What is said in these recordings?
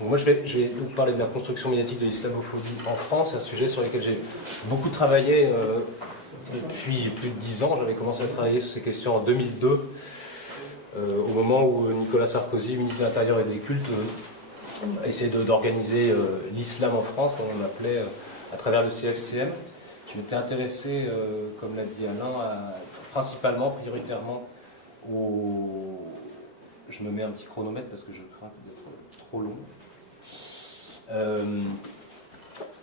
Donc moi, je vais vous parler de la construction médiatique de l'islamophobie en France, un sujet sur lequel j'ai beaucoup travaillé depuis plus de 10 ans. J'avais commencé à travailler sur ces questions en 2002, au moment où Nicolas Sarkozy, ministre de l'Intérieur et des Cultes, essayait d'organiser l'islam en France, comme on l'appelait, à travers le CFCM. Je m'étais intéressé, comme l'a dit Alain, principalement, prioritairement, Je me mets un petit chronomètre parce que je crains d'être trop long.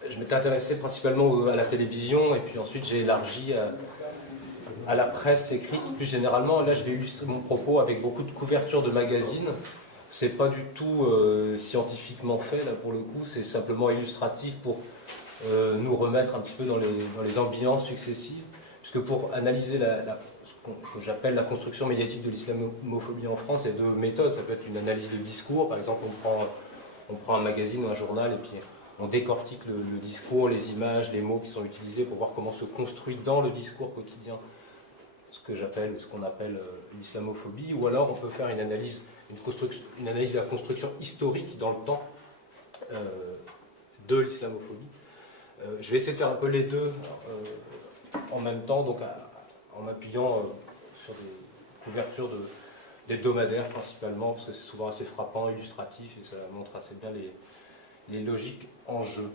Je m'étais intéressé principalement à la télévision et puis ensuite j'ai élargi à la presse écrite plus généralement. Là, je vais illustrer mon propos avec beaucoup de couvertures de magazines. C'est pas du tout scientifiquement fait là pour le coup, c'est simplement illustratif pour nous remettre un petit peu dans les ambiances successives. Puisque pour analyser ce que j'appelle la construction médiatique de l'islamophobie en France, il y a deux méthodes. Ça peut être une analyse de discours, par exemple on prend un magazine ou un journal et puis on décortique le discours, les images, les mots qui sont utilisés pour voir comment se construit dans le discours quotidien ce qu'on appelle l'islamophobie. Ou alors on peut faire une analyse de la construction historique dans le temps de l'islamophobie. Je vais essayer de faire un peu les deux en même temps, donc en m'appuyant sur des couvertures d'hebdomadaires principalement, parce que c'est souvent assez frappant, illustratif, et ça montre assez bien les logiques en jeu.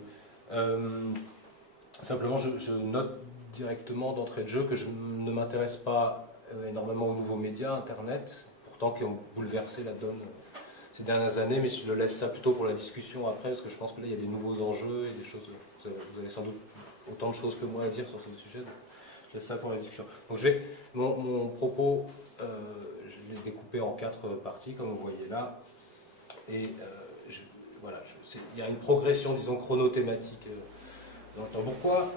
Simplement, je note directement d'entrée de jeu que je ne m'intéresse pas énormément aux nouveaux médias, Internet, pourtant qui ont bouleversé la donne ces dernières années, mais je le laisse ça plutôt pour la discussion après, parce que je pense que là, il y a des nouveaux enjeux et des choses. Vous avez sans doute autant de choses que moi à dire sur ce sujet, donc je laisse ça pour la discussion. Donc mon propos, je l'ai découpé en 4 parties, comme vous voyez là, et il y a une progression, disons, chronothématique dans le temps. Pourquoi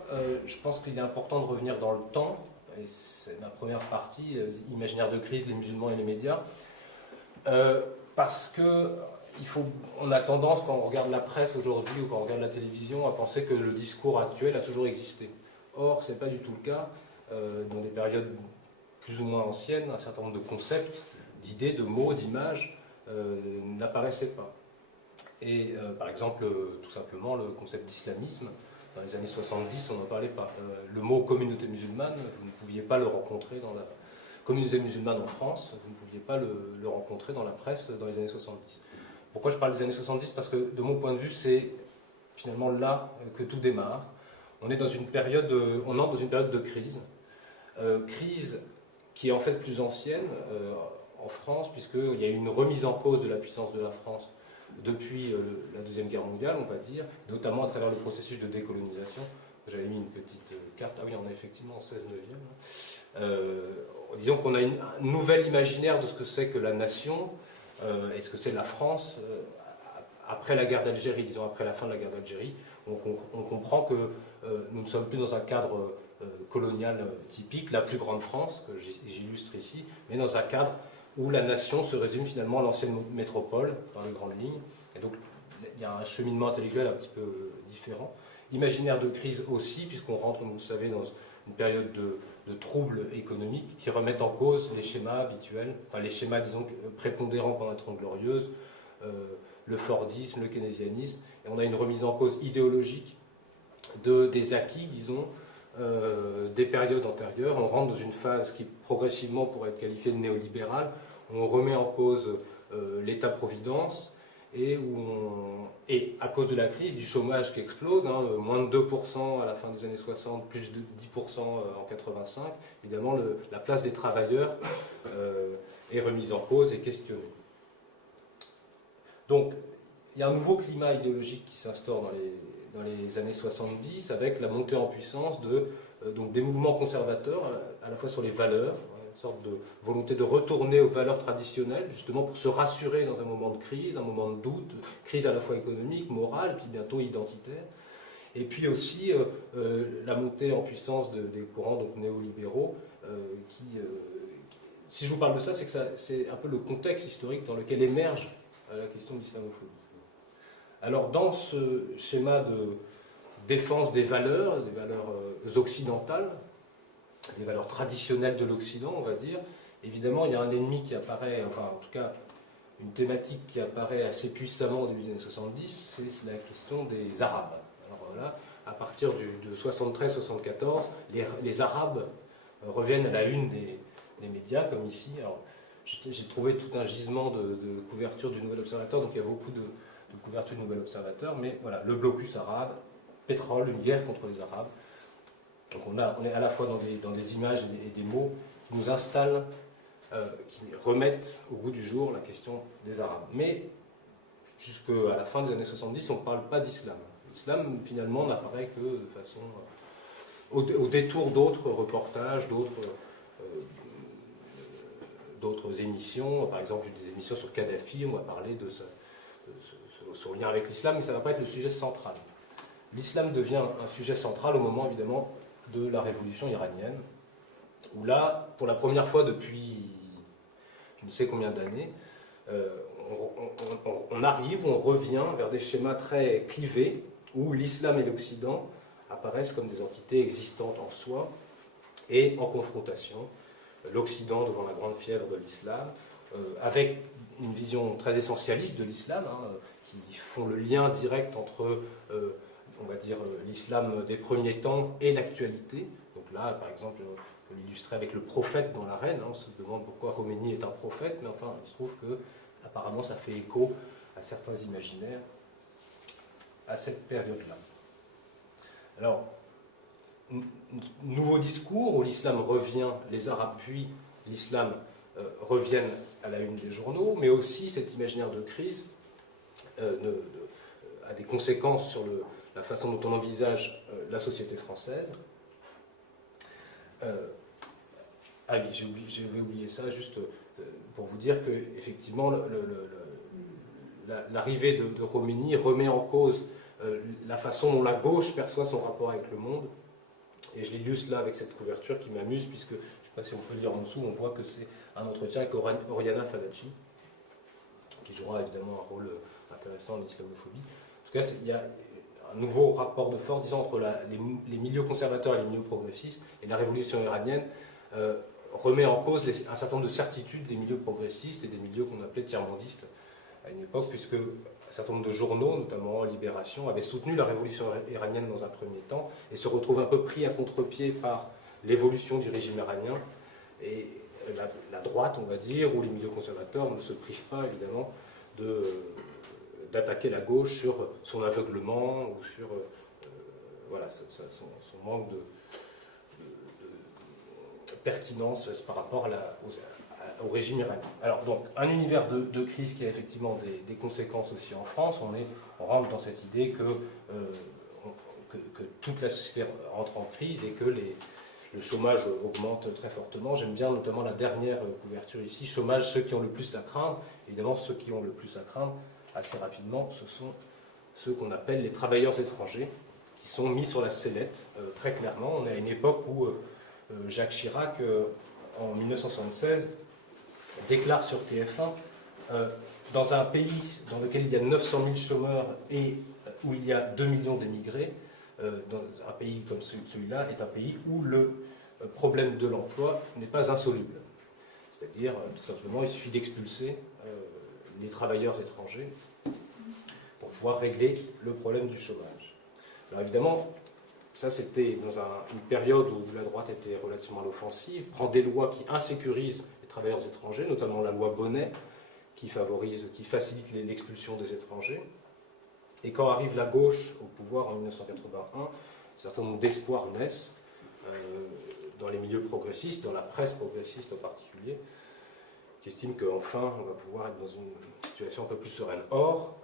je pense qu'il est important de revenir dans le temps, et c'est ma première partie, imaginaire de crise, les musulmans et les médias, parce que on a tendance, quand on regarde la presse aujourd'hui ou quand on regarde la télévision, à penser que le discours actuel a toujours existé. Or, ce n'est pas du tout le cas. Dans des périodes plus ou moins anciennes, un certain nombre de concepts, d'idées, de mots, d'images n'apparaissaient pas. Et par exemple, tout simplement, le concept d'islamisme, dans les années 70, on n'en parlait pas. Le mot communauté musulmane, vous ne pouviez pas le rencontrer dans la communauté musulmane en France, vous ne pouviez pas le rencontrer dans la presse dans les années 70. Pourquoi je parle des années 70 ? Parce que de mon point de vue, c'est finalement là que tout démarre. On entre dans une période de crise. Crise qui est en fait plus ancienne en France, puisqu'il y a eu une remise en cause de la puissance de la France depuis la Deuxième Guerre mondiale, on va dire, notamment à travers le processus de décolonisation. J'avais mis une petite carte, ah oui, on est effectivement en 16/9. Disons qu'on a un nouvel imaginaire de ce que c'est que la nation, et ce que c'est la France, après la guerre d'Algérie, disons après la fin de la guerre d'Algérie. On comprend que nous ne sommes plus dans un cadre colonial typique, la plus grande France, que j'illustre ici, mais dans un cadre où la nation se résume finalement à l'ancienne métropole, dans les grandes lignes. Et donc, il y a un cheminement intellectuel un petit peu différent. Imaginaire de crise aussi, puisqu'on rentre, comme vous le savez, dans une période de troubles économiques qui remettent en cause les schémas habituels, enfin les schémas, disons, prépondérants pendant la Trente Glorieuse, le fordisme, le keynésianisme, et on a une remise en cause idéologique des acquis, disons, des périodes antérieures. On rentre dans une phase qui progressivement pourrait être qualifiée de néolibérale, où on remet en cause l'État-providence, et à cause de la crise, du chômage qui explose, moins de 2% à la fin des années 60, plus de 10% en 85, évidemment la place des travailleurs est remise en cause et questionnée. Donc, il y a un nouveau climat idéologique qui s'instaure dans les années 70 avec la montée en puissance donc des mouvements conservateurs, à la fois sur les valeurs, une sorte de volonté de retourner aux valeurs traditionnelles, justement pour se rassurer dans un moment de crise, un moment de doute, crise à la fois économique, morale, puis bientôt identitaire. Et puis aussi la montée en puissance des courants donc, néolibéraux si je vous parle de ça, c'est que c'est un peu le contexte historique dans lequel émerge la question de l'islamophobie. Alors, dans ce schéma de défense des valeurs occidentales, des valeurs traditionnelles de l'Occident, on va dire, évidemment, il y a un ennemi qui apparaît, enfin, en tout cas, une thématique qui apparaît assez puissamment au début des années 70, c'est la question des Arabes. Alors là, à partir de 73-74, les Arabes reviennent à la une des médias, comme ici. Alors, j'ai trouvé tout un gisement de couverture du Nouvel Observateur, donc il y a beaucoup de couverture du Nouvel Observateur, mais voilà, le blocus arabe, pétrole, une guerre contre les Arabes. Donc on est à la fois dans des images et des mots qui nous installent, qui remettent au goût du jour la question des Arabes. Mais jusqu'à la fin des années 70, on ne parle pas d'islam. L'islam, finalement, n'apparaît que de façon... au détour d'autres reportages, d'autres émissions. Par exemple, des émissions sur Kadhafi, on va parler de son lien avec l'islam, mais ça ne va pas être le sujet central. L'islam devient un sujet central au moment, évidemment, de la révolution iranienne, où là, pour la première fois depuis je ne sais combien d'années, on revient vers des schémas très clivés, où l'islam et l'Occident apparaissent comme des entités existantes en soi et en confrontation. L'Occident devant la grande fièvre de l'islam, avec une vision très essentialiste de l'islam, qui font le lien direct entre, on va dire, l'islam des premiers temps et l'actualité. Donc là, par exemple, on peut l'illustrer avec le prophète dans l'arène. On se demande pourquoi Khomeini est un prophète, mais enfin, il se trouve que apparemment ça fait écho à certains imaginaires à cette période-là. Alors, nouveau discours où l'islam revient, les Arabes puis l'islam reviennent à la une des journaux, mais aussi cet imaginaire de crise a des conséquences sur la façon dont on envisage la société française. Ah oui, j'avais oublié ça, juste pour vous dire que effectivement l'arrivée de Khomeini remet en cause la façon dont la gauche perçoit son rapport avec le monde. Et je l'illustre là avec cette couverture qui m'amuse, puisque, je ne sais pas si on peut lire en dessous, on voit que c'est un entretien avec Oriana Fallaci, qui jouera évidemment un rôle intéressant en islamophobie. En tout cas, il y a un nouveau rapport de force, disons, entre les milieux conservateurs et les milieux progressistes, et la révolution iranienne remet en cause un certain nombre de certitudes des milieux progressistes et des milieux qu'on appelait tiers-mondistes à une époque, puisque un certain nombre de journaux, notamment Libération, avaient soutenu la révolution iranienne dans un premier temps et se retrouvent un peu pris à contre-pied par l'évolution du régime iranien. Et la droite, on va dire, ou les milieux conservateurs ne se privent pas, évidemment, d'attaquer la gauche sur son aveuglement ou sur voilà, son manque de pertinence par rapport au régime iranien. Alors, donc, un univers de crise qui a effectivement des conséquences aussi en France. On rentre dans cette idée que toute la société entre en crise et que le chômage augmente très fortement. J'aime bien notamment la dernière couverture ici. Chômage, ceux qui ont le plus à craindre. Évidemment, ceux qui ont le plus à craindre, assez rapidement, ce sont ceux qu'on appelle les travailleurs étrangers, qui sont mis sur la sellette, très clairement. On est à une époque où Jacques Chirac, en 1976, déclare sur TF1, dans un pays dans lequel il y a 900 000 chômeurs et où il y a 2 millions d'émigrés, dans un pays comme celui-là est un pays où le problème de l'emploi n'est pas insoluble. C'est-à-dire, tout simplement, il suffit d'expulser les travailleurs étrangers pour pouvoir régler le problème du chômage. Alors évidemment, ça c'était dans une période où la droite était relativement à l'offensive, prend des lois qui insécurisent les travailleurs étrangers, notamment la loi Bonnet, qui facilite l'expulsion des étrangers. Et quand arrive la gauche au pouvoir en 1981, un certain nombre d'espoirs naissent dans les milieux progressistes, dans la presse progressiste en particulier, qui estiment qu'enfin on va pouvoir être dans une situation un peu plus sereine. Or,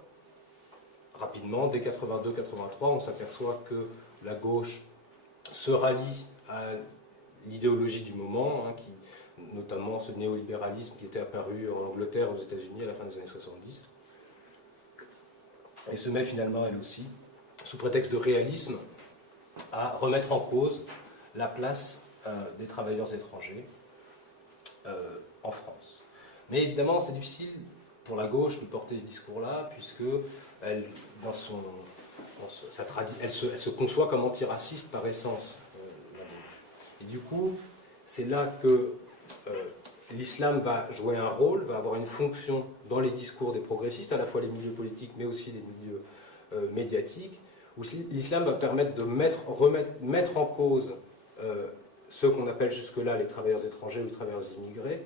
rapidement, dès 82-83, on s'aperçoit que la gauche se rallie à l'idéologie du moment, notamment ce néolibéralisme qui était apparu en Angleterre, aux États-Unis à la fin des années 70, et se met finalement, elle aussi, sous prétexte de réalisme, à remettre en cause la place des travailleurs étrangers en France. Mais évidemment, c'est difficile pour la gauche de porter ce discours-là, puisque elle se conçoit comme antiraciste par essence. Et du coup, c'est là que l'islam va jouer un rôle, va avoir une fonction dans les discours des progressistes, à la fois les milieux politiques mais aussi les milieux médiatiques, où l'islam va permettre de mettre en cause ceux qu'on appelle jusque-là les travailleurs étrangers ou les travailleurs immigrés,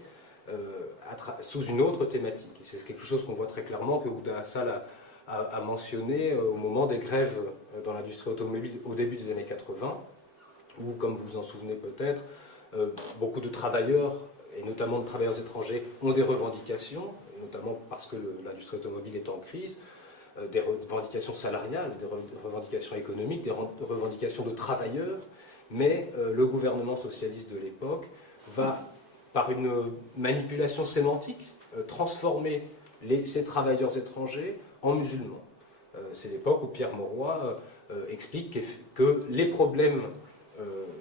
sous une autre thématique. Et c'est quelque chose qu'on voit très clairement, que Ouda Hassal a mentionné au moment des grèves dans l'industrie automobile au début des années 80, où, comme vous vous en souvenez peut-être, beaucoup de travailleurs, et notamment de travailleurs étrangers, ont des revendications, notamment parce que l'industrie automobile est en crise, des revendications salariales, des revendications économiques, des revendications de travailleurs, mais le gouvernement socialiste de l'époque va, par une manipulation sémantique, transformer ces travailleurs étrangers en musulmans. C'est l'époque où Pierre Mauroy explique que les problèmes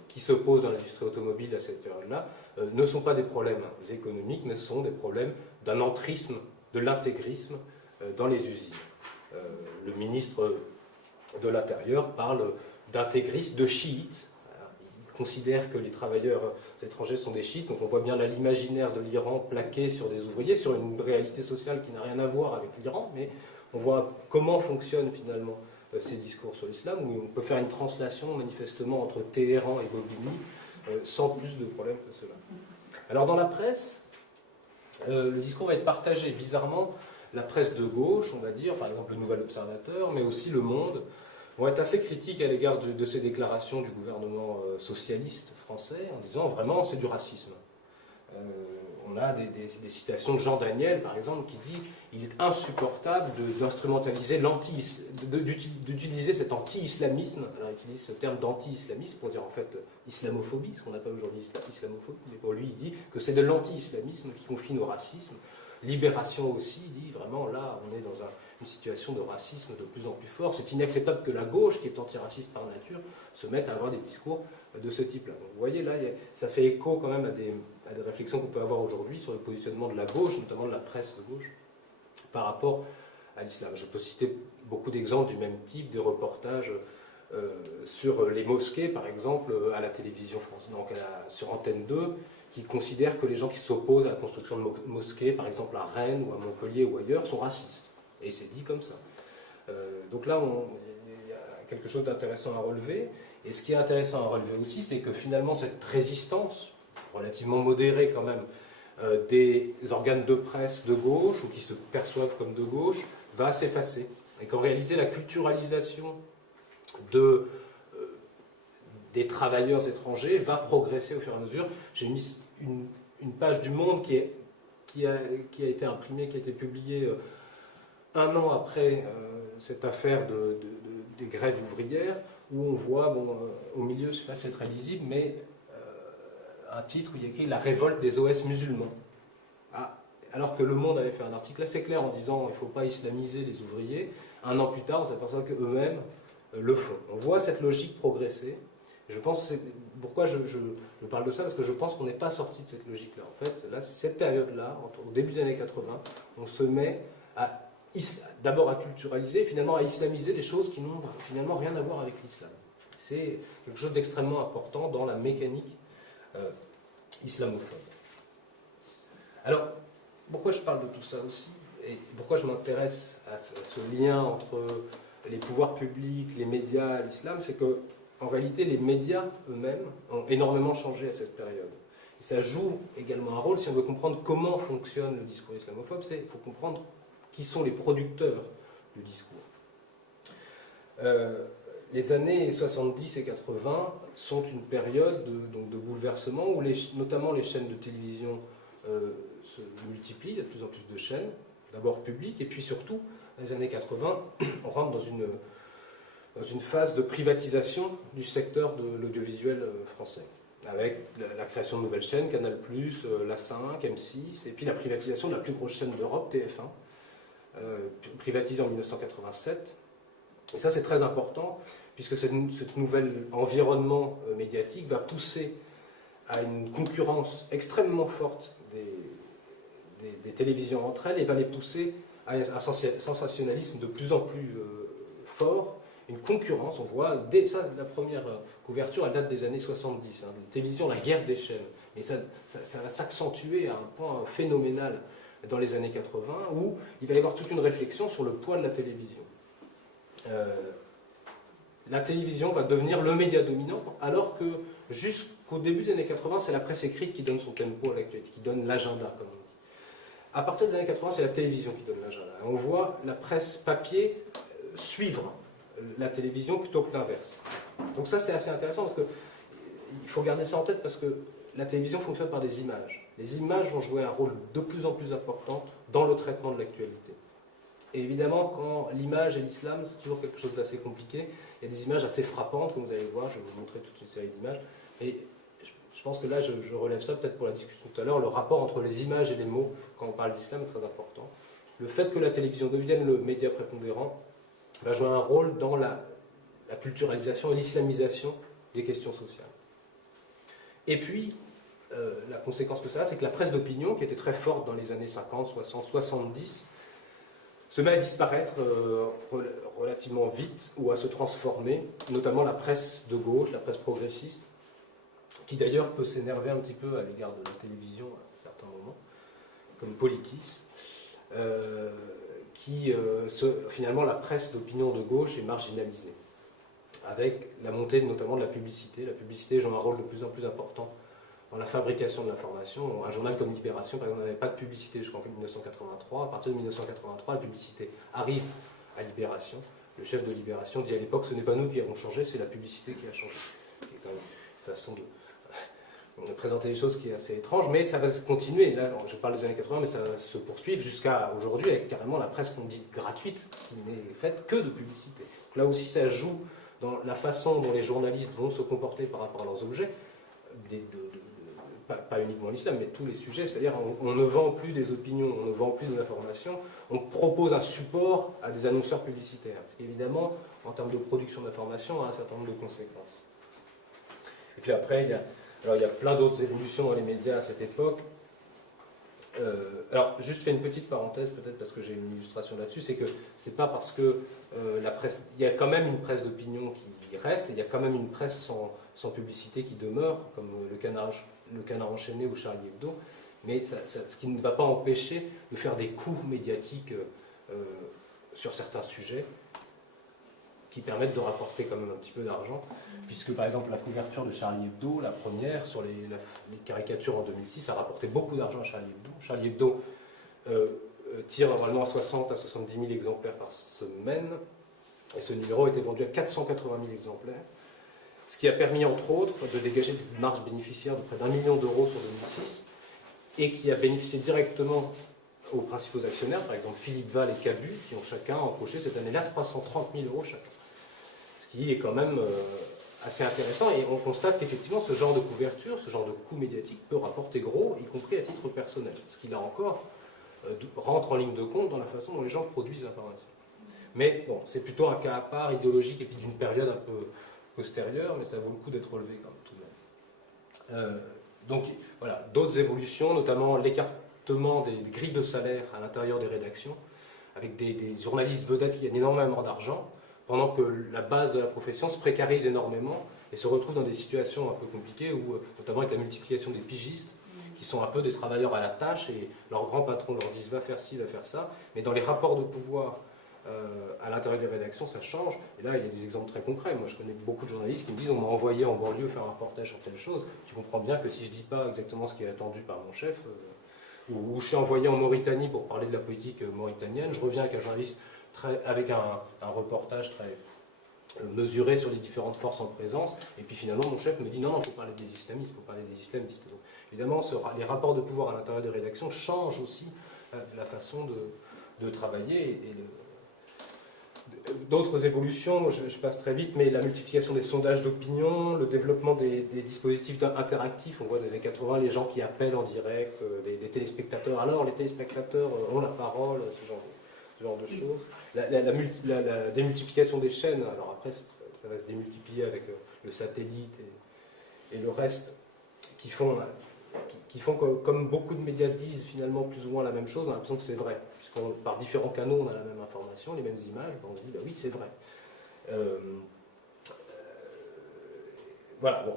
qui se posent dans l'industrie automobile à cette période-là ne sont pas des problèmes économiques, mais ce sont des problèmes d'un entrisme, de l'intégrisme dans les usines. Le ministre de l'Intérieur parle d'intégristes, de chiites. Il considère que les travailleurs étrangers sont des chiites, donc on voit bien là l'imaginaire de l'Iran plaqué sur des ouvriers, sur une réalité sociale qui n'a rien à voir avec l'Iran, mais on voit comment fonctionnent finalement ces discours sur l'islam, où on peut faire une translation manifestement entre Téhéran et Bobigny sans plus de problèmes que cela. Alors dans la presse, le discours va être partagé. Bizarrement, la presse de gauche, on va dire, par exemple le Nouvel Observateur, mais aussi Le Monde, vont être assez critiques à l'égard de ces déclarations du gouvernement socialiste français, en disant vraiment c'est du racisme. On a des citations de Jean Daniel, par exemple, qui dit il est insupportable d'instrumentaliser d'utiliser cet anti-islamisme. Alors il utilise ce terme d'anti-islamisme pour dire en fait islamophobie, ce qu'on appelle aujourd'hui islamophobie, mais pour lui il dit que c'est de l'anti-islamisme qui confine au racisme. Libération aussi dit vraiment là on est dans une situation de racisme de plus en plus fort. C'est inacceptable que la gauche, qui est antiraciste par nature, se mette à avoir des discours de ce type-là. Donc vous voyez là, ça fait écho quand même à des réflexions qu'on peut avoir aujourd'hui sur le positionnement de la gauche, notamment de la presse de gauche, par rapport à l'islam. Je peux citer beaucoup d'exemples du même type, des reportages sur les mosquées, par exemple, à la télévision française, donc sur Antenne 2, qui considèrent que les gens qui s'opposent à la construction de mosquées, par exemple à Rennes ou à Montpellier ou ailleurs, sont racistes. Et c'est dit comme ça. Donc là, il y a quelque chose d'intéressant à relever. Et ce qui est intéressant à relever aussi, c'est que finalement, cette résistance, relativement modérée quand même, des organes de presse de gauche, ou qui se perçoivent comme de gauche, va s'effacer. Et qu'en réalité, la culturalisation des travailleurs étrangers va progresser au fur et à mesure. J'ai mis une page du Monde qui a été imprimée, qui a été publiée un an après cette affaire des grèves ouvrières, où on voit, au milieu, je ne sais pas si c'est très lisible, mais un titre où il y a écrit « La révolte des OS musulmans ». Alors que Le Monde avait fait un article assez clair en disant « Il ne faut pas islamiser les ouvriers ». Un an plus tard, on s'aperçoit qu'eux-mêmes le font. On voit cette logique progresser. Je pense, pourquoi je parle de ça, parce que je pense qu'on n'est pas sorti de cette logique-là. En fait, là, cette période-là, au début des années 80, on se met d'abord à culturaliser, finalement à islamiser des choses qui n'ont finalement rien à voir avec l'islam. C'est quelque chose d'extrêmement important dans la mécanique islamophobe. Alors, pourquoi je parle de tout ça aussi, et pourquoi je m'intéresse à ce lien entre les pouvoirs publics, les médias, l'islam, c'est que en réalité, les médias eux-mêmes ont énormément changé à cette période. Et ça joue également un rôle, si on veut comprendre comment fonctionne le discours islamophobe, il faut comprendre qui sont les producteurs du discours. Les années 70 et 80 sont une période de bouleversement où notamment les chaînes de télévision se multiplient, il y a de plus en plus de chaînes, d'abord publiques, et puis surtout, dans les années 80, on rentre dans une phase de privatisation du secteur de l'audiovisuel français, avec la création de nouvelles chaînes, Canal+, la 5, M6, et puis la privatisation de la plus grosse chaîne d'Europe, TF1, privatisée en 1987. Et ça, c'est très important, puisque ce nouvel environnement médiatique va pousser à une concurrence extrêmement forte des télévisions entre elles, et va les pousser à un sensationnalisme de plus en plus fort, une concurrence. On voit, ça, la première couverture, elle date des années 70, hein, de la télévision, la guerre des chaînes. Et ça va s'accentuer à un point phénoménal dans les années 80, où il va y avoir toute une réflexion sur le poids de la télévision. La télévision va devenir le média dominant, alors que jusqu'au début des années 80, c'est la presse écrite qui donne son tempo à l'actualité, qui donne l'agenda, comme on dit. À partir des années 80, c'est la télévision qui donne l'agenda. On voit la presse papier suivre la télévision plutôt que l'inverse. Donc ça, c'est assez intéressant, parce que il faut garder ça en tête, parce que la télévision fonctionne par des images. Les images vont jouer un rôle de plus en plus important dans le traitement de l'actualité. Et évidemment, quand l'image et l'islam, c'est toujours quelque chose d'assez compliqué. Il y a des images assez frappantes, comme vous allez voir, je vais vous montrer toute une série d'images. Et je pense que là, je relève ça peut-être pour la discussion tout à l'heure, le rapport entre les images et les mots, quand on parle d'islam, est très important. Le fait que la télévision devienne le média prépondérant va jouer un rôle dans la culturalisation et l'islamisation des questions sociales. Et puis, la conséquence que ça a, c'est que la presse d'opinion, qui était très forte dans les années 50, 60, 70, se met à disparaître relativement vite ou à se transformer, notamment la presse de gauche, la presse progressiste, qui d'ailleurs peut s'énerver un petit peu à l'égard de la télévision à certains moments, comme Politis, finalement la presse d'opinion de gauche est marginalisée, avec la montée notamment de la publicité. La publicité joue un rôle de plus en plus important dans la fabrication de l'information. Un journal comme Libération, par exemple, n'avait pas de publicité jusqu'en 1983. À partir de 1983, la publicité arrive à Libération. Le chef de Libération dit à l'époque, ce n'est pas nous qui avons changé, c'est la publicité qui a changé. C'est quand même une façon de présenter les choses qui est assez étrange, mais ça va se continuer. Là, je parle des années 80, mais ça va se poursuivre jusqu'à aujourd'hui avec carrément la presse qu'on dit gratuite, qui n'est faite que de publicité. Donc là aussi, ça joue dans la façon dont les journalistes vont se comporter par rapport à leurs objets, pas uniquement l'islam, mais tous les sujets, c'est-à-dire on ne vend plus des opinions, on ne vend plus de l'information, on propose un support à des annonceurs publicitaires. Ce qui évidemment, en termes de production d'information, a un certain nombre de conséquences. Et puis après, il y a plein d'autres évolutions dans les médias à cette époque. Alors, juste faire une petite parenthèse, peut-être parce que j'ai une illustration là-dessus, c'est que c'est pas parce que la presse, il y a quand même une presse d'opinion qui reste, et il y a quand même une presse sans publicité qui demeure, comme le Canard enchaîné ou Charlie Hebdo, mais ce qui ne va pas empêcher de faire des coups médiatiques sur certains sujets qui permettent de rapporter quand même un petit peu d'argent, puisque par exemple la couverture de Charlie Hebdo, la première, sur les caricatures en 2006, a rapporté beaucoup d'argent à Charlie Hebdo. Charlie Hebdo tire normalement à 60 à 70 000 exemplaires par semaine, et ce numéro a été vendu à 480 000 exemplaires, ce qui a permis entre autres de dégager des marges bénéficiaires de près d'1 million d'euros sur 2006, et qui a bénéficié directement aux principaux actionnaires, par exemple Philippe Val et Cabu, qui ont chacun empoché cette année-là 330 000 euros chacun. Ce qui est quand même assez intéressant, et on constate qu'effectivement ce genre de couverture, ce genre de coût médiatique peut rapporter gros, y compris à titre personnel, ce qui là encore rentre en ligne de compte dans la façon dont les gens produisent l'information. Mais bon, c'est plutôt un cas à part, idéologique, et puis d'une période un peu postérieure, mais ça vaut le coup d'être relevé quand même tout de même. Donc voilà, d'autres évolutions, notamment l'écartement des grilles de salaire à l'intérieur des rédactions, avec des journalistes vedettes qui gagnent énormément d'argent, pendant que la base de la profession se précarise énormément et se retrouve dans des situations un peu compliquées, où, notamment avec la multiplication des pigistes, qui sont un peu des travailleurs à la tâche, et leurs grands patrons leur disent va faire ci, va faire ça, mais dans les rapports de pouvoir à l'intérieur des rédactions, ça change. Et là, il y a des exemples très concrets. Moi, je connais beaucoup de journalistes qui me disent on m'a envoyé en banlieue faire un reportage sur telle chose. Tu comprends bien que si je ne dis pas exactement ce qui est attendu par mon chef, ou je suis envoyé en Mauritanie pour parler de la politique mauritanienne, je reviens avec un journaliste avec un reportage très mesuré sur les différentes forces en présence, et puis finalement mon chef me dit non, il faut parler des islamistes, il faut parler des islamistes. Donc, évidemment, les rapports de pouvoir à l'intérieur des rédactions changent aussi la façon de travailler, d'autres évolutions, je passe très vite, mais la multiplication des sondages d'opinion, le développement des dispositifs interactifs, on voit dans les années 80 les gens qui appellent en direct, des téléspectateurs, alors les téléspectateurs ont la parole, ce genre de choses. La démultiplication des chaînes, alors après ça va se démultiplier avec le satellite et le reste, qui font que, comme beaucoup de médias disent finalement plus ou moins la même chose, on a l'impression que c'est vrai. Par différents canaux, on a la même information, les mêmes images, on se dit, bah oui, c'est vrai. Euh, voilà, bon.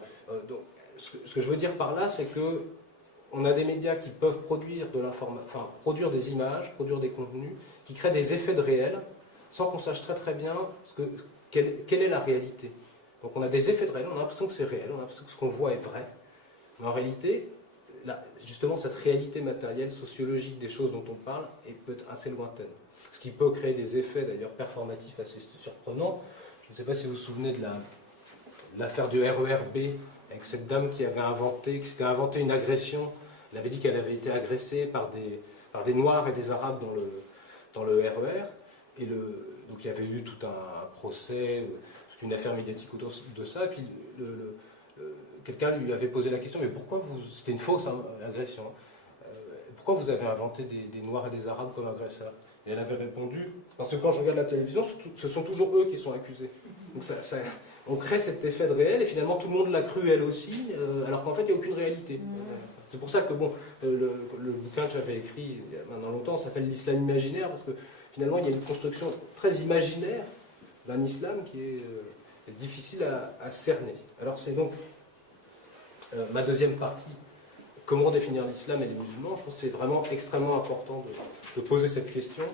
Donc, ce que je veux dire par là, c'est que on a des médias qui peuvent produire produire des images, produire des contenus, qui créent des effets de réel, sans qu'on sache très très bien quelle est la réalité. Donc on a des effets de réel, on a l'impression que c'est réel, on a l'impression que ce qu'on voit est vrai, mais en réalité, justement, cette réalité matérielle, sociologique des choses dont on parle peut être assez lointaine. Ce qui peut créer des effets d'ailleurs performatifs assez surprenants. Je ne sais pas si vous vous souvenez de l'affaire du RERB, avec cette dame qui s'était inventé une agression. Elle avait dit qu'elle avait été agressée par des Noirs et des Arabes dans le RER. Et donc il y avait eu tout un procès, une affaire médiatique autour de ça. Et puis quelqu'un lui avait posé la question, mais pourquoi c'était une fausse agression, pourquoi vous avez inventé des Noirs et des Arabes comme agresseurs? Et elle avait répondu, parce que quand je regarde la télévision, ce sont toujours eux qui sont accusés. Donc on crée cet effet de réel, et finalement tout le monde l'a cru elle aussi, alors qu'en fait il n'y a aucune réalité. C'est pour ça que le bouquin que j'avais écrit il y a maintenant longtemps s'appelle l'islam imaginaire, parce que finalement il y a une construction très imaginaire d'un islam qui est difficile à cerner. Alors c'est donc ma deuxième partie, comment définir l'islam et les musulmans. Je pense que c'est vraiment extrêmement important de poser cette question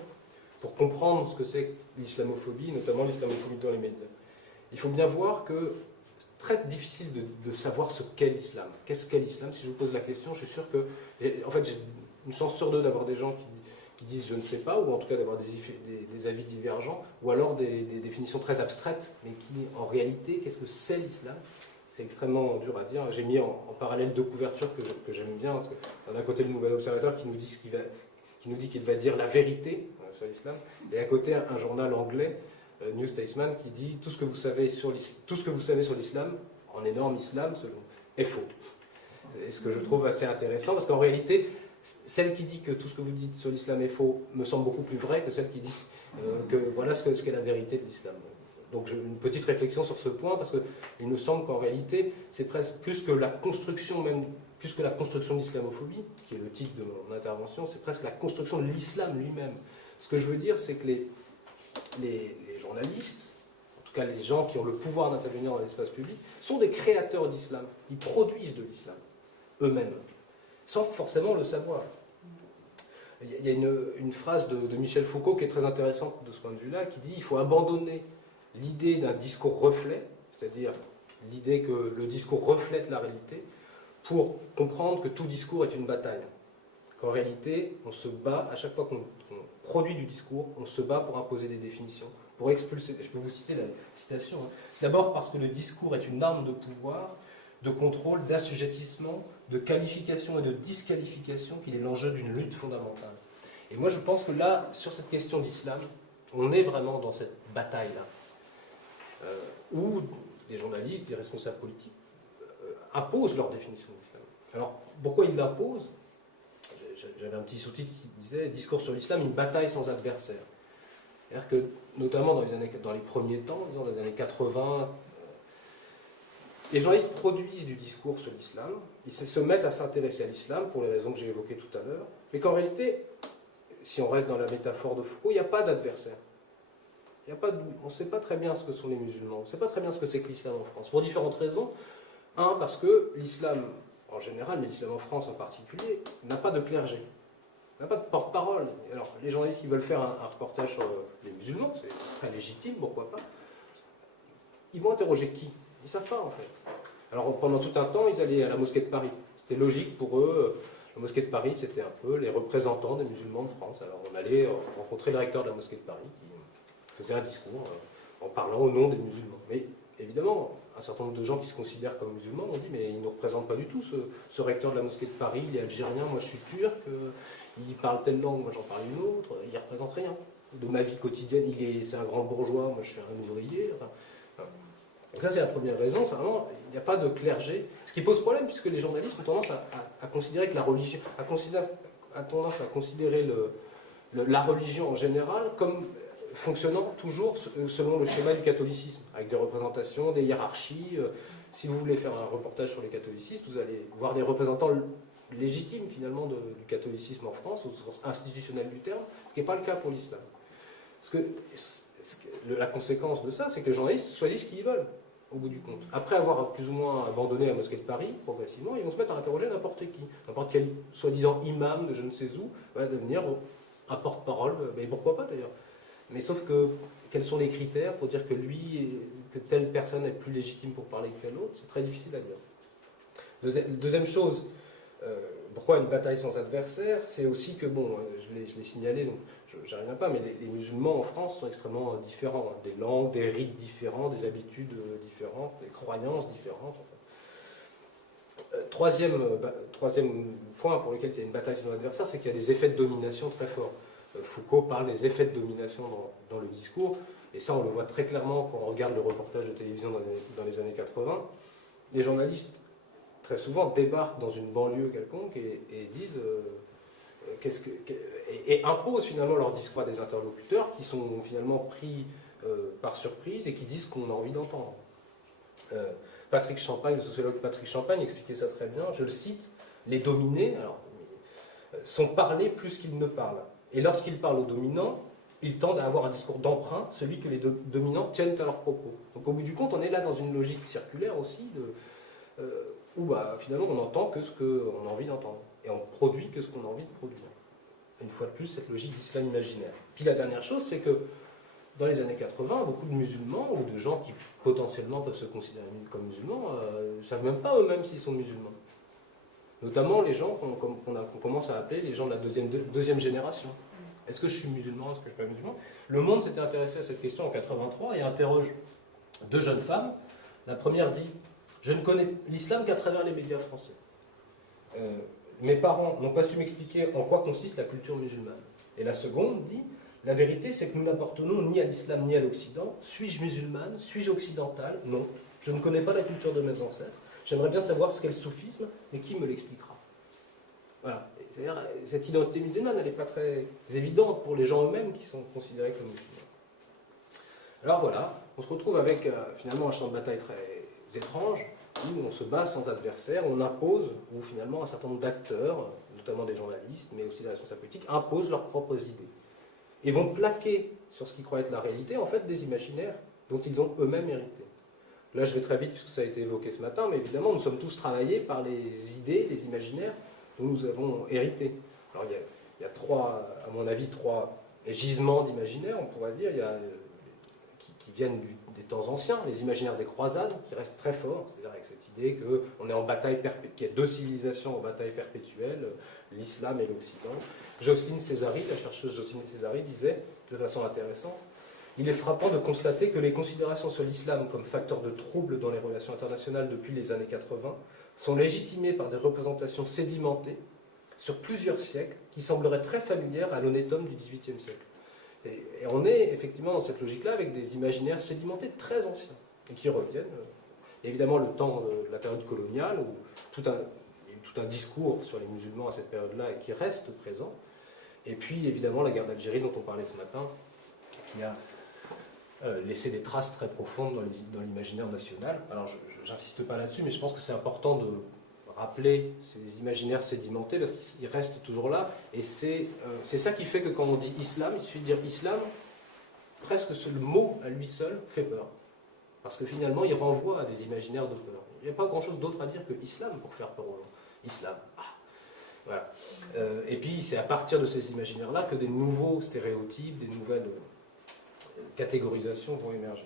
pour comprendre ce que c'est l'islamophobie, notamment l'islamophobie dans les médias. Il faut bien voir que c'est très difficile de savoir ce qu'est l'islam. Qu'est-ce qu'est l'islam? Si je vous pose la question, je suis sûr que, en fait, j'ai une chance sur deux d'avoir des gens qui disent je ne sais pas, ou en tout cas d'avoir des avis divergents, ou alors des définitions très abstraites, mais qui, en réalité, qu'est-ce que c'est l'islam? C'est extrêmement dur à dire. J'ai mis en parallèle deux couvertures que j'aime bien, parce que d'un côté le Nouvel Observateur qui nous dit qu'il va dire la vérité sur l'islam, et à côté un journal anglais, New Statesman, qui dit tout ce que vous savez sur l'islam, en énorme islam, est faux. Et ce que je trouve assez intéressant, parce qu'en réalité, celle qui dit que tout ce que vous dites sur l'islam est faux me semble beaucoup plus vrai que celle qui dit que voilà ce qu'est la vérité de l'islam. Donc une petite réflexion sur ce point, parce qu'il me semble qu'en réalité, c'est presque plus que la construction de l'islamophobie, qui est le titre de mon intervention, c'est presque la construction de l'islam lui-même. Ce que je veux dire, c'est que les journalistes, en tout cas les gens qui ont le pouvoir d'intervenir dans l'espace public, sont des créateurs d'islam. Ils produisent de l'islam, eux-mêmes, sans forcément le savoir. Il y a une phrase de Michel Foucault qui est très intéressante de ce point de vue-là, qui dit il faut abandonner l'idée d'un discours reflet, c'est-à-dire l'idée que le discours reflète la réalité, pour comprendre que tout discours est une bataille. Qu'en réalité, on se bat, à chaque fois qu'on produit du discours, on se bat pour imposer des définitions, pour expulser. Je peux vous citer la citation. C'est d'abord parce que le discours est une arme de pouvoir, de contrôle, d'assujettissement, de qualification et de disqualification qu'il est l'enjeu d'une lutte fondamentale. Et moi je pense que là, sur cette question d'islam, on est vraiment dans cette bataille-là. Où des journalistes, des responsables politiques imposent leur définition de l'islam. Alors, pourquoi ils l'imposent? J'avais un petit sous-titre qui disait « Discours sur l'islam, une bataille sans adversaire ». C'est-à-dire que, notamment dans les premiers temps, disons, dans les années 80, les journalistes produisent du discours sur l'islam, ils se mettent à s'intéresser à l'islam pour les raisons que j'ai évoquées tout à l'heure, mais qu'en réalité, si on reste dans la métaphore de Foucault, il n'y a pas d'adversaire. On ne sait pas très bien ce que sont les musulmans, on ne sait pas très bien ce que c'est que l'islam en France, pour différentes raisons. Un, parce que l'islam en général, mais l'islam en France en particulier, n'a pas de clergé, n'a pas de porte-parole. Alors, les journalistes qui veulent faire un reportage sur les musulmans, c'est très légitime, pourquoi pas, ils vont interroger qui? Ils ne savent pas en fait. Alors pendant tout un temps, ils allaient à la mosquée de Paris. C'était logique pour eux. La mosquée de Paris, c'était un peu les représentants des musulmans de France. Alors on allait rencontrer le recteur de la mosquée de Paris qui faisait un discours en parlant au nom des musulmans. Mais évidemment, un certain nombre de gens qui se considèrent comme musulmans ont dit mais il ne nous représente pas du tout ce recteur de la mosquée de Paris, il est algérien, moi je suis turc, il parle telle langue, moi j'en parle une autre, il ne représente rien. De ma vie quotidienne, c'est un grand bourgeois, moi je suis un ouvrier. Enfin, donc ça c'est la première raison, c'est vraiment, il n'y a pas de clergé. Ce qui pose problème puisque les journalistes ont tendance à considérer que la religion, a tendance à considérer la religion en général comme fonctionnant toujours selon le schéma du catholicisme, avec des représentations, des hiérarchies. Si vous voulez faire un reportage sur les catholicistes, vous allez voir des représentants légitimes finalement du catholicisme en France, au sens institutionnel du terme, ce qui n'est pas le cas pour l'islam. Parce que la conséquence de ça, c'est que les journalistes choisissent qui ils veulent, au bout du compte. Après avoir plus ou moins abandonné la mosquée de Paris, progressivement, ils vont se mettre à interroger n'importe qui. N'importe quel soi-disant imam de je ne sais où va devenir un porte-parole, mais pourquoi pas d'ailleurs. Mais sauf que, quels sont les critères pour dire que que telle personne est plus légitime pour parler que telle autre? C'est très difficile à dire. Deuxième chose, pourquoi une bataille sans adversaire? C'est aussi que, bon, je l'ai signalé, donc j'y reviens pas, mais les musulmans en France sont extrêmement différents. Des langues, des rites différents, des habitudes différentes, des croyances différentes. Troisième point pour lequel il y a une bataille sans adversaire, c'est qu'il y a des effets de domination très forts. Foucault parle des effets de domination dans le discours, et ça on le voit très clairement quand on regarde le reportage de télévision dans les années 80. Les journalistes, très souvent, débarquent dans une banlieue quelconque et disent et imposent finalement leur discours à des interlocuteurs qui sont finalement pris par surprise et qui disent ce qu'on a envie d'entendre. Patrick Champagne, le sociologue Patrick Champagne, expliquait ça très bien, je le cite: les dominés sont parlés plus qu'ils ne parlent. Et lorsqu'ils parlent aux dominants, ils tendent à avoir un discours d'emprunt, celui que les dominants tiennent à leurs propos. Donc au bout du compte, on est là dans une logique circulaire aussi, où finalement on n'entend que ce qu'on a envie d'entendre. Et on produit que ce qu'on a envie de produire. Une fois de plus, cette logique d'islam imaginaire. Puis la dernière chose, c'est que dans les années 80, beaucoup de musulmans, ou de gens qui potentiellement peuvent se considérer comme musulmans, ne savent même pas eux-mêmes s'ils sont musulmans. Notamment les gens qu'on commence à appeler les gens de la deuxième génération. Est-ce que je suis musulman? Est-ce que je ne suis pas musulman? Le Monde s'était intéressé à cette question en 83 et interroge deux jeunes femmes. La première dit: je ne connais l'islam qu'à travers les médias français. Mes parents n'ont pas su m'expliquer en quoi consiste la culture musulmane. Et la seconde dit: la vérité, c'est que nous n'appartenons ni à l'islam ni à l'Occident. Suis-je musulmane? Suis-je occidentale? Non. Je ne connais pas la culture de mes ancêtres. J'aimerais bien savoir ce qu'est le soufisme, mais qui me l'expliquera? Voilà. C'est-à-dire, cette identité musulmane, elle n'est pas très évidente pour les gens eux-mêmes qui sont considérés comme musulmans. Alors voilà, on se retrouve avec finalement un champ de bataille très étrange, où on se bat sans adversaire, on impose, où finalement un certain nombre d'acteurs, notamment des journalistes, mais aussi des responsables politiques, imposent leurs propres idées. Et vont plaquer sur ce qu'ils croient être la réalité, en fait, des imaginaires dont ils ont eux-mêmes hérité. Là, je vais très vite, puisque ça a été évoqué ce matin, mais évidemment, nous sommes tous travaillés par les idées, les imaginaires dont nous avons hérité. Alors, il y a trois, à mon avis, trois gisements d'imaginaires, on pourrait dire, qui viennent des temps anciens, les imaginaires des croisades, qui restent très forts, c'est-à-dire avec cette idée qu'on est en bataille qu'il y a deux civilisations en bataille perpétuelle, l'islam et l'Occident. Jocelyne Césari, la chercheuse Jocelyne Césari, disait de façon intéressante: il est frappant de constater que les considérations sur l'islam comme facteur de trouble dans les relations internationales depuis les années 80 sont légitimées par des représentations sédimentées sur plusieurs siècles qui sembleraient très familières à l'honnête homme du XVIIIe siècle. Et on est effectivement dans cette logique-là avec des imaginaires sédimentés très anciens et qui reviennent. Évidemment, le temps de la période coloniale, où il y a eu tout un discours sur les musulmans à cette période-là et qui reste présent. Et puis, évidemment, la guerre d'Algérie dont on parlait ce matin, qui a laissé des traces très profondes dans l'imaginaire national. Alors, je n'insiste pas là-dessus, mais je pense que c'est important de rappeler ces imaginaires sédimentés parce qu'ils restent toujours là. Et c'est ça qui fait que quand on dit islam, il suffit de dire islam, presque le mot à lui seul fait peur. Parce que finalement, il renvoie à des imaginaires de peur. Il n'y a pas grand-chose d'autre à dire que islam pour faire peur aux gens. Islam. Voilà. Et puis, c'est à partir de ces imaginaires-là que des nouveaux stéréotypes, des nouvelles catégorisations vont émerger.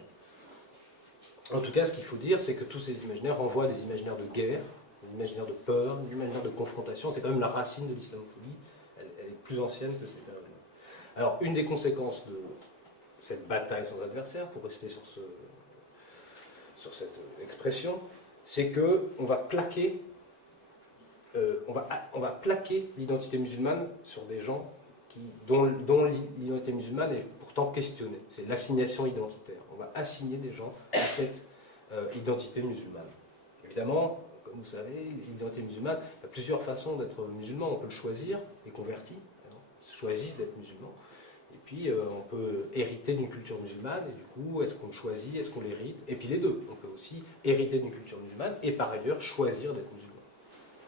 En tout cas, ce qu'il faut dire, c'est que tous ces imaginaires renvoient à des imaginaires de guerre, des imaginaires de peur, des imaginaires de confrontation. C'est quand même la racine de l'islamophobie. Elle est plus ancienne que ces périodes-là. Alors, une des conséquences de cette bataille sans adversaire, pour rester sur cette expression, c'est qu'on va plaquer l'identité musulmane sur des gens dont l'identité musulmane est pourtant questionnée. C'est l'assignation identitaire. On va assigner des gens à cette identité musulmane. Évidemment, comme vous savez, l'identité musulmane, il y a plusieurs façons d'être musulman. On peut le choisir, les convertis choisissent d'être musulmans. Et puis, on peut hériter d'une culture musulmane, et du coup, est-ce qu'on le choisit, est-ce qu'on l'hérite? Et puis les deux. On peut aussi hériter d'une culture musulmane, et par ailleurs, choisir d'être musulman.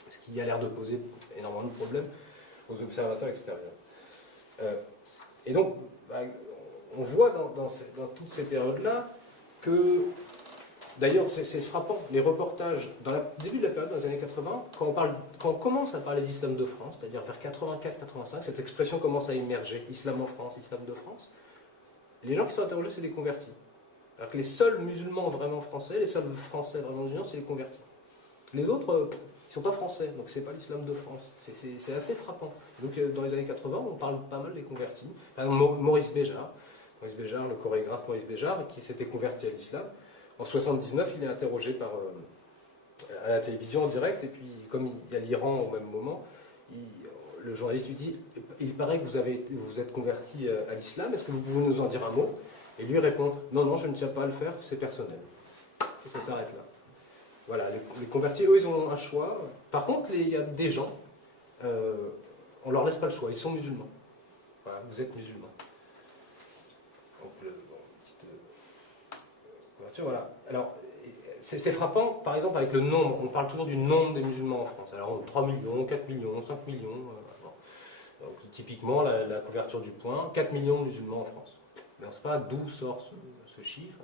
Ce qui a l'air de poser énormément de problèmes aux observateurs extérieurs. Et donc, on voit dans toutes ces périodes-là que, d'ailleurs, c'est frappant, les reportages, début de la période, dans les années 80, quand on commence à parler d'islam de France, c'est-à-dire vers 84-85, cette expression commence à émerger, islam en France, islam de France, les gens qui sont interrogés, c'est les convertis. Alors que les seuls musulmans vraiment français, les seuls français vraiment musulmans, c'est les convertis. Les autres, ils ne sont pas français, donc c'est pas l'islam de France. C'est assez frappant. Donc dans les années 80, on parle pas mal des convertis. Par exemple, Maurice Béjart, le chorégraphe Maurice Béjart, qui s'était converti à l'islam. En 79, il est interrogé à la télévision en direct, et puis comme il y a l'Iran au même moment, le journaliste lui dit « Il paraît que vous êtes converti à l'islam, est-ce que vous pouvez nous en dire un mot ?» Et lui répond « Non, non, je ne tiens pas à le faire, c'est personnel. » Et ça s'arrête là. Voilà, les convertis, eux, ils ont un choix. Par contre, il y a des gens, on ne leur laisse pas le choix, ils sont musulmans. Voilà, vous êtes musulmans. Donc, petite couverture, voilà. Alors, c'est frappant, par exemple, avec le nombre. On parle toujours du nombre des musulmans en France. Alors, 3 millions, 4 millions, 5 millions. Bon. Donc, typiquement, la couverture du Point, 4 millions de musulmans en France. Mais on ne sait pas d'où sort ce chiffre.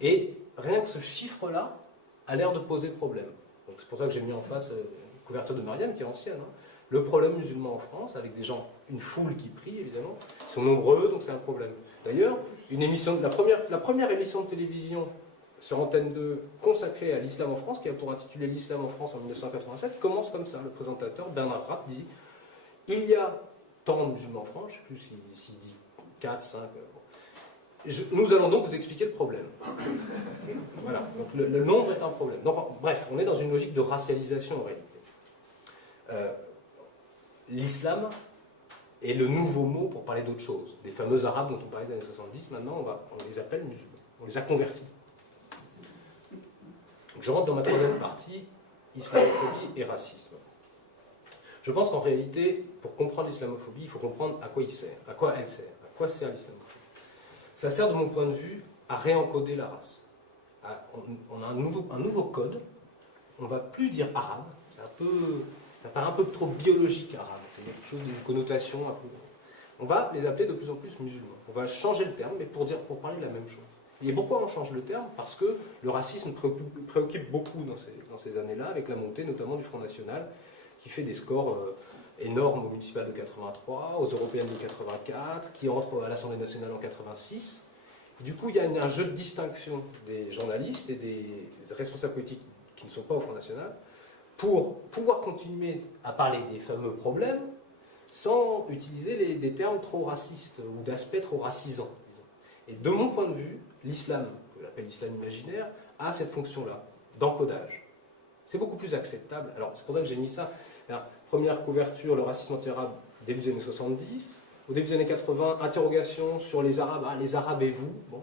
Et rien que ce chiffre-là a l'air de poser problème. Donc, c'est pour ça que j'ai mis en face une couverture de Mariam, qui est ancienne. Hein. Le problème musulman en France, avec des gens, une foule qui prie, évidemment, ils sont nombreux, donc c'est un problème. D'ailleurs, la première émission de télévision sur Antenne 2 consacrée à l'islam en France, qui a pour intitulé l'islam en France en 1987, commence comme ça. Le présentateur, Bernard Rapp, dit « Il y a tant de musulmans en France, je ne sais plus s'il dit 4, 5... nous allons donc vous expliquer le problème. » Voilà, donc le nombre est un problème. Donc, bref, on est dans une logique de racialisation en réalité. L'islam est le nouveau mot pour parler d'autre chose. Les fameux arabes dont on parlait des années 70, maintenant on les appelle musulmans. On les a convertis. Donc, je rentre dans ma troisième partie, islamophobie et racisme. Je pense qu'en réalité, pour comprendre l'islamophobie, il faut comprendre à quoi elle sert. À quoi sert l'islamophobie? Ça sert, de mon point de vue, à réencoder la race. On a un nouveau code. On ne va plus dire arabe. Ça paraît un peu trop biologique, arabe. C'est quelque chose d'une connotation un peu... On va les appeler de plus en plus musulmans. On va changer le terme, mais pour parler de la même chose. Et pourquoi on change le terme? Parce que le racisme préoccupe beaucoup dans ces années-là, avec la montée notamment du Front National, qui fait des scores énormes aux municipales de 83, aux européennes de 84, qui entre à l'Assemblée nationale en 86. Et du coup, il y a un jeu de distinction des journalistes et des responsables politiques qui ne sont pas au Front National, pour pouvoir continuer à parler des fameux problèmes sans utiliser des termes trop racistes ou d'aspects trop racisants. Et de mon point de vue, l'islam, que j'appelle l'islam imaginaire, a cette fonction-là, d'encodage. C'est beaucoup plus acceptable. Alors, c'est pour ça que j'ai mis ça. Alors, première couverture, le racisme anti-arabe, début des années 70. Au début des années 80, interrogation sur les Arabes. Ah, les Arabes et vous. Bon.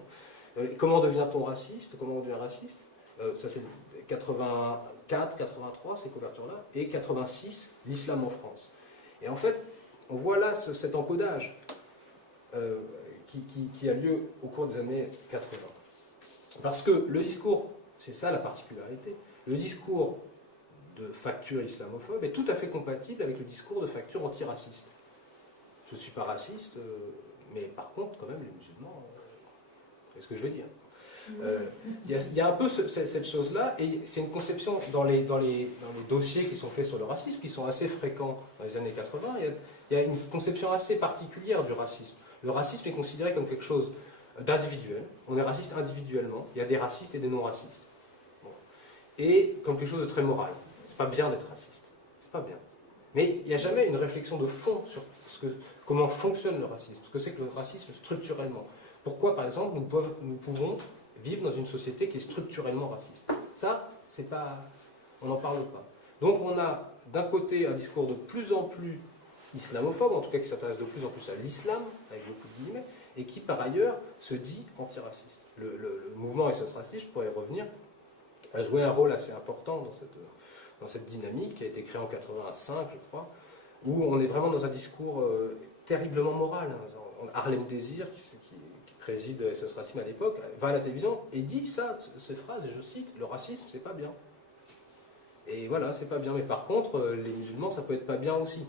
Comment devient-on raciste? Comment on devient raciste? Ça, c'est 84, 83, ces couvertures-là. Et 86, l'islam en France. Et en fait, on voit là cet encodage qui a lieu au cours des années 80. Parce que le discours, c'est ça la particularité, le discours de facture islamophobe est tout à fait compatible avec le discours de facture antiraciste. Je ne suis pas raciste, mais par contre, quand même, les musulmans, c'est ce que je veux dire. Il y a un peu cette chose-là, et c'est une conception dans les dossiers qui sont faits sur le racisme, qui sont assez fréquents dans les années 80, il y a une conception assez particulière du racisme. Le racisme est considéré comme quelque chose d'individuel, on est raciste individuellement, il y a des racistes et des non-racistes. Bon. Et comme quelque chose de très moral. C'est pas bien d'être raciste, c'est pas bien. Mais il n'y a jamais une réflexion de fond sur comment fonctionne le racisme, ce que c'est que le racisme structurellement. Pourquoi, par exemple, nous pouvons vivre dans une société qui est structurellement raciste. Ça, c'est pas... on n'en parle pas. Donc on a d'un côté un discours de plus en plus islamophobe, en tout cas qui s'intéresse de plus en plus à l'islam, avec beaucoup de guillemets, et qui par ailleurs se dit antiraciste. Le mouvement SOS Raciste, je pourrais y revenir, a joué un rôle assez important dans cette dynamique qui a été créée en 85, je crois, où on est vraiment dans un discours terriblement moral. Harlem Désir, qui préside SOS Racisme à l'époque, va à la télévision et dit ces phrases, et je cite, le racisme, c'est pas bien. Et voilà, c'est pas bien. Mais par contre, les musulmans, ça peut être pas bien aussi.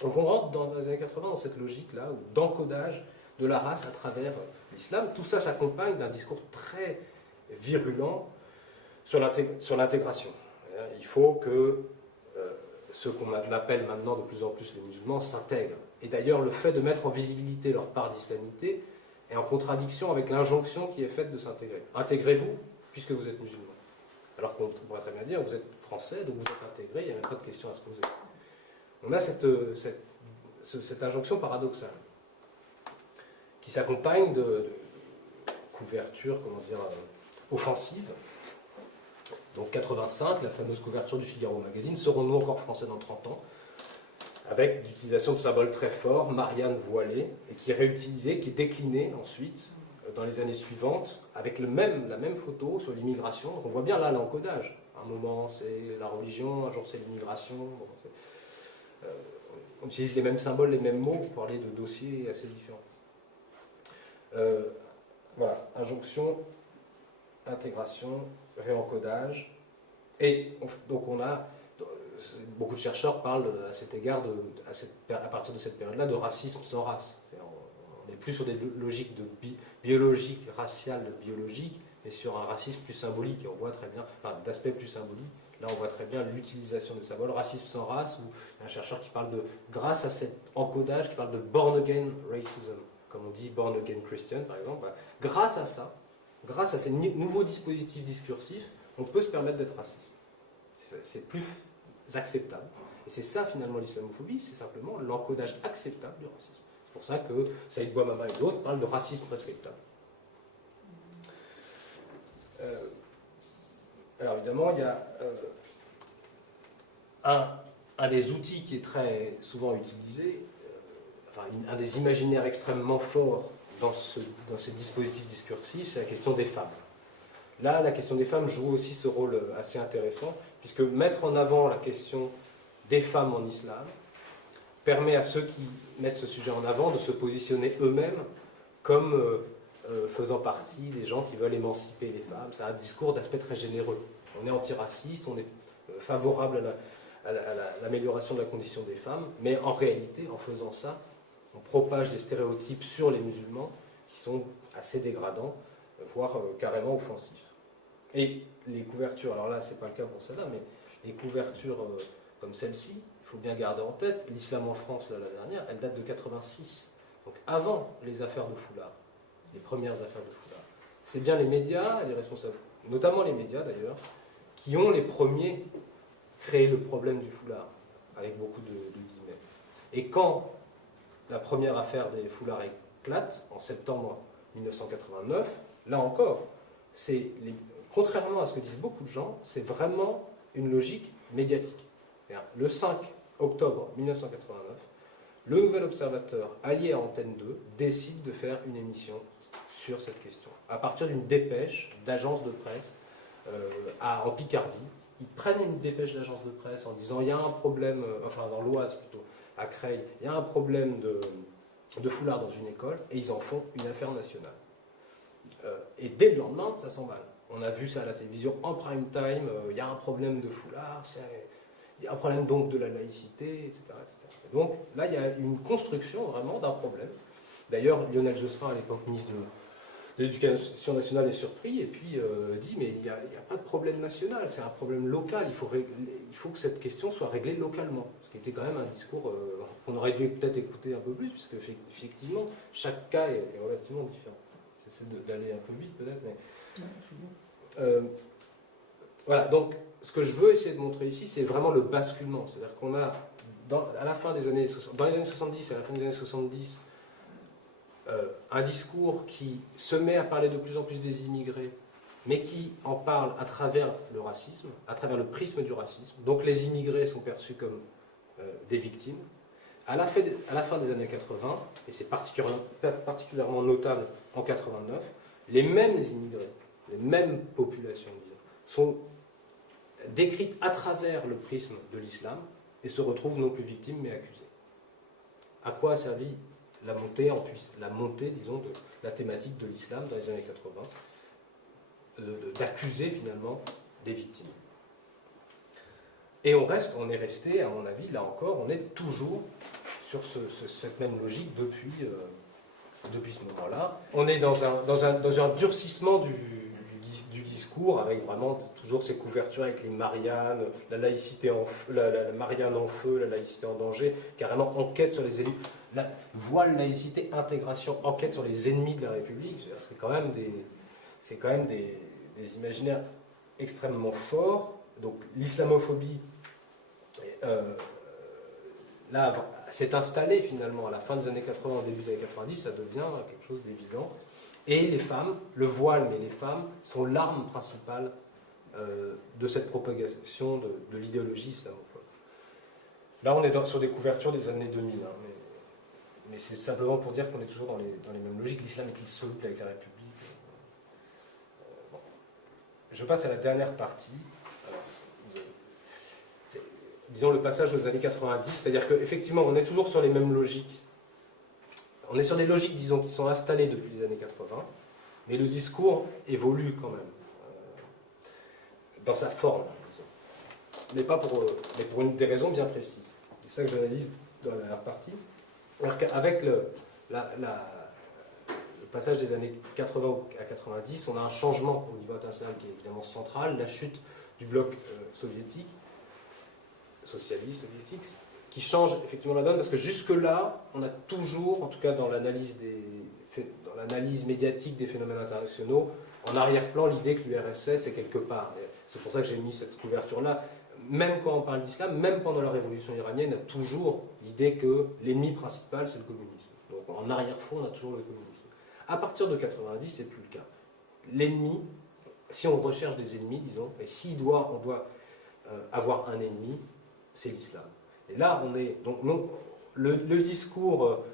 Donc on rentre dans les années 80 dans cette logique-là d'encodage de la race à travers l'islam. Tout ça s'accompagne d'un discours très virulent sur l'intégration. Il faut que ce qu'on appelle maintenant de plus en plus les musulmans s'intègrent. Et d'ailleurs, le fait de mettre en visibilité leur part d'islamité est en contradiction avec l'injonction qui est faite de s'intégrer. Intégrez-vous puisque vous êtes musulman. Alors qu'on pourrait très bien dire, vous êtes français, donc vous êtes intégré, il n'y a même pas de question à se poser. On a cette injonction paradoxale qui s'accompagne de couverture, offensive. Donc 85, la fameuse couverture du Figaro Magazine, serons-nous encore français dans 30 ans, avec l'utilisation de symboles très forts, Marianne voilée, et qui est réutilisée, qui est déclinée ensuite, dans les années suivantes, avec la même photo sur l'immigration. On voit bien là l'encodage. Un moment c'est la religion, un jour c'est l'immigration. On utilise les mêmes symboles, les mêmes mots pour parler de dossiers assez différents. Voilà, injonction, intégration, réencodage. Et donc on a, beaucoup de chercheurs parlent à cet égard, à partir de cette période-là, de racisme sans race. On n'est plus sur des logiques biologiques, raciales, biologiques, mais sur un racisme plus symbolique. Et on voit très bien, d'aspect plus symbolique. Là, on voit très bien l'utilisation des symboles, racisme sans race, où il y a un chercheur qui parle de, grâce à cet encodage, qui parle de born again racism, comme on dit born again Christian, par exemple. Grâce à ça, grâce à ces nouveaux dispositifs discursifs, on peut se permettre d'être raciste. C'est plus acceptable. Et c'est ça, finalement, l'islamophobie, c'est simplement l'encodage acceptable du racisme. C'est pour ça que Saïd Bouamama et d'autres parlent de racisme respectable. Alors évidemment, il y a un des outils qui est très souvent utilisé, un des imaginaires extrêmement forts dans ces dispositifs discursifs, c'est la question des femmes. Là, la question des femmes joue aussi ce rôle assez intéressant, puisque mettre en avant la question des femmes en islam permet à ceux qui mettent ce sujet en avant de se positionner eux-mêmes comme faisant partie des gens qui veulent émanciper les femmes. C'est un discours d'aspect très généreux. On est antiraciste, on est favorable à l'amélioration de la condition des femmes, mais en réalité, en faisant ça, on propage des stéréotypes sur les musulmans qui sont assez dégradants, voire carrément offensifs. Et les couvertures, alors là, c'est pas le cas pour celle-là, mais les couvertures comme celle-ci, il faut bien garder en tête, l'islam en France, là, la dernière, elle date de 86, donc avant les affaires de foulard, les premières affaires de foulard. C'est bien les médias, les responsables, notamment les médias d'ailleurs, qui ont les premiers créé le problème du foulard, avec beaucoup de guillemets. Et quand la première affaire des foulards éclate, en septembre 1989, là encore, contrairement à ce que disent beaucoup de gens, c'est vraiment une logique médiatique. Le 5 octobre 1989, le Nouvel Observateur, allié à Antenne 2, décide de faire une émission sur cette question, à partir d'une dépêche d'agence de presse en Picardie. Ils prennent une dépêche d'agence de presse en disant il y a un problème, dans l'Oise plutôt, à Creil, il y a un problème de foulard dans une école, et ils en font une affaire nationale. Et dès le lendemain, ça s'emballe. On a vu ça à la télévision en prime time, il y a un problème de foulard, il y a un problème donc de la laïcité, etc., etc. Donc là, il y a une construction vraiment d'un problème. D'ailleurs, Lionel Jospin, à l'époque ministre de l'Éducation nationale, est surpris et puis dit mais il n'y a pas de problème national, c'est un problème local, il faut que cette question soit réglée localement. Ce qui était quand même un discours qu'on aurait dû peut-être écouter un peu plus, puisque effectivement, chaque cas est relativement différent. J'essaie d'aller un peu vite peut-être, mais... voilà, donc ce que je veux essayer de montrer ici, c'est vraiment le basculement. C'est-à-dire qu'on a, dans les années 70 et à la fin des années 70, un discours qui se met à parler de plus en plus des immigrés, mais qui en parle à travers le racisme, à travers le prisme du racisme. Donc les immigrés sont perçus comme des victimes. À la fin des années 80, et c'est particulièrement notable en 89, les mêmes immigrés, les mêmes populations sont décrites à travers le prisme de l'islam et se retrouvent non plus victimes mais accusées. À quoi a servi la montée, disons, de la thématique de l'islam dans les années 80, d'accuser finalement des victimes. Et on est resté, à mon avis, là encore, on est toujours sur cette même logique depuis ce moment-là. On est dans un durcissement du discours, avec vraiment toujours ces couvertures avec les Mariannes, la laïcité en feu, la Marianne en feu, la laïcité en danger, carrément enquête sur les ennemis. Voile, laïcité, intégration, enquête sur les ennemis de la République. C'est quand même des imaginaires extrêmement forts. Donc l'islamophobie, là, s'est installée finalement à la fin des années 80, au début des années 90, ça devient quelque chose d'évident. Et les femmes, le voile, mais les femmes, sont l'arme principale de cette propagation de l'idéologie islamophobe. Là, on est sur des couvertures des années 2000, hein, mais c'est simplement pour dire qu'on est toujours dans les mêmes logiques. L'islam est-il soluble avec la République? Bon. Je passe à la dernière partie. Alors, disons le passage aux années 90, c'est-à-dire qu'effectivement, on est toujours sur les mêmes logiques. On est sur des logiques, disons, qui sont installées depuis les années 80, mais le discours évolue quand même, dans sa forme, disons. Mais pour des raisons bien précises. C'est ça que j'analyse dans la dernière partie. Alors qu'avec le passage des années 80 à 90, on a un changement au niveau international qui est évidemment central, la chute du bloc socialiste soviétique, qui change effectivement la donne, parce que jusque-là, on a toujours, en tout cas dans l'analyse médiatique des phénomènes internationaux, en arrière-plan l'idée que l'URSS est quelque part. C'est pour ça que j'ai mis cette couverture-là. Même quand on parle d'islam, même pendant la révolution iranienne, on a toujours l'idée que l'ennemi principal, c'est le communisme. Donc en arrière-fond, on a toujours le communisme. À partir de 90, c'est plus le cas. L'ennemi, si on recherche des ennemis, disons, et on doit avoir un ennemi, c'est l'islam. Et là, on est donc le discours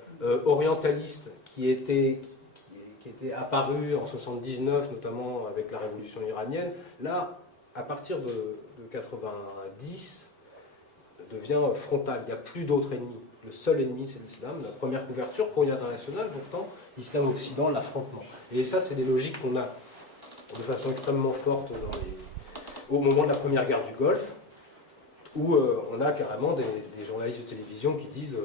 orientaliste qui était apparu en 79, notamment avec la révolution iranienne, là, à partir de 90, devient frontal. Il n'y a plus d'autres ennemis. Le seul ennemi, c'est l'islam. La première couverture, courrier international, pourtant, l'islam-occident, l'affrontement. Et ça, c'est des logiques qu'on a de façon extrêmement forte au moment de la première guerre du Golfe, où on a carrément des journalistes de télévision qui disent,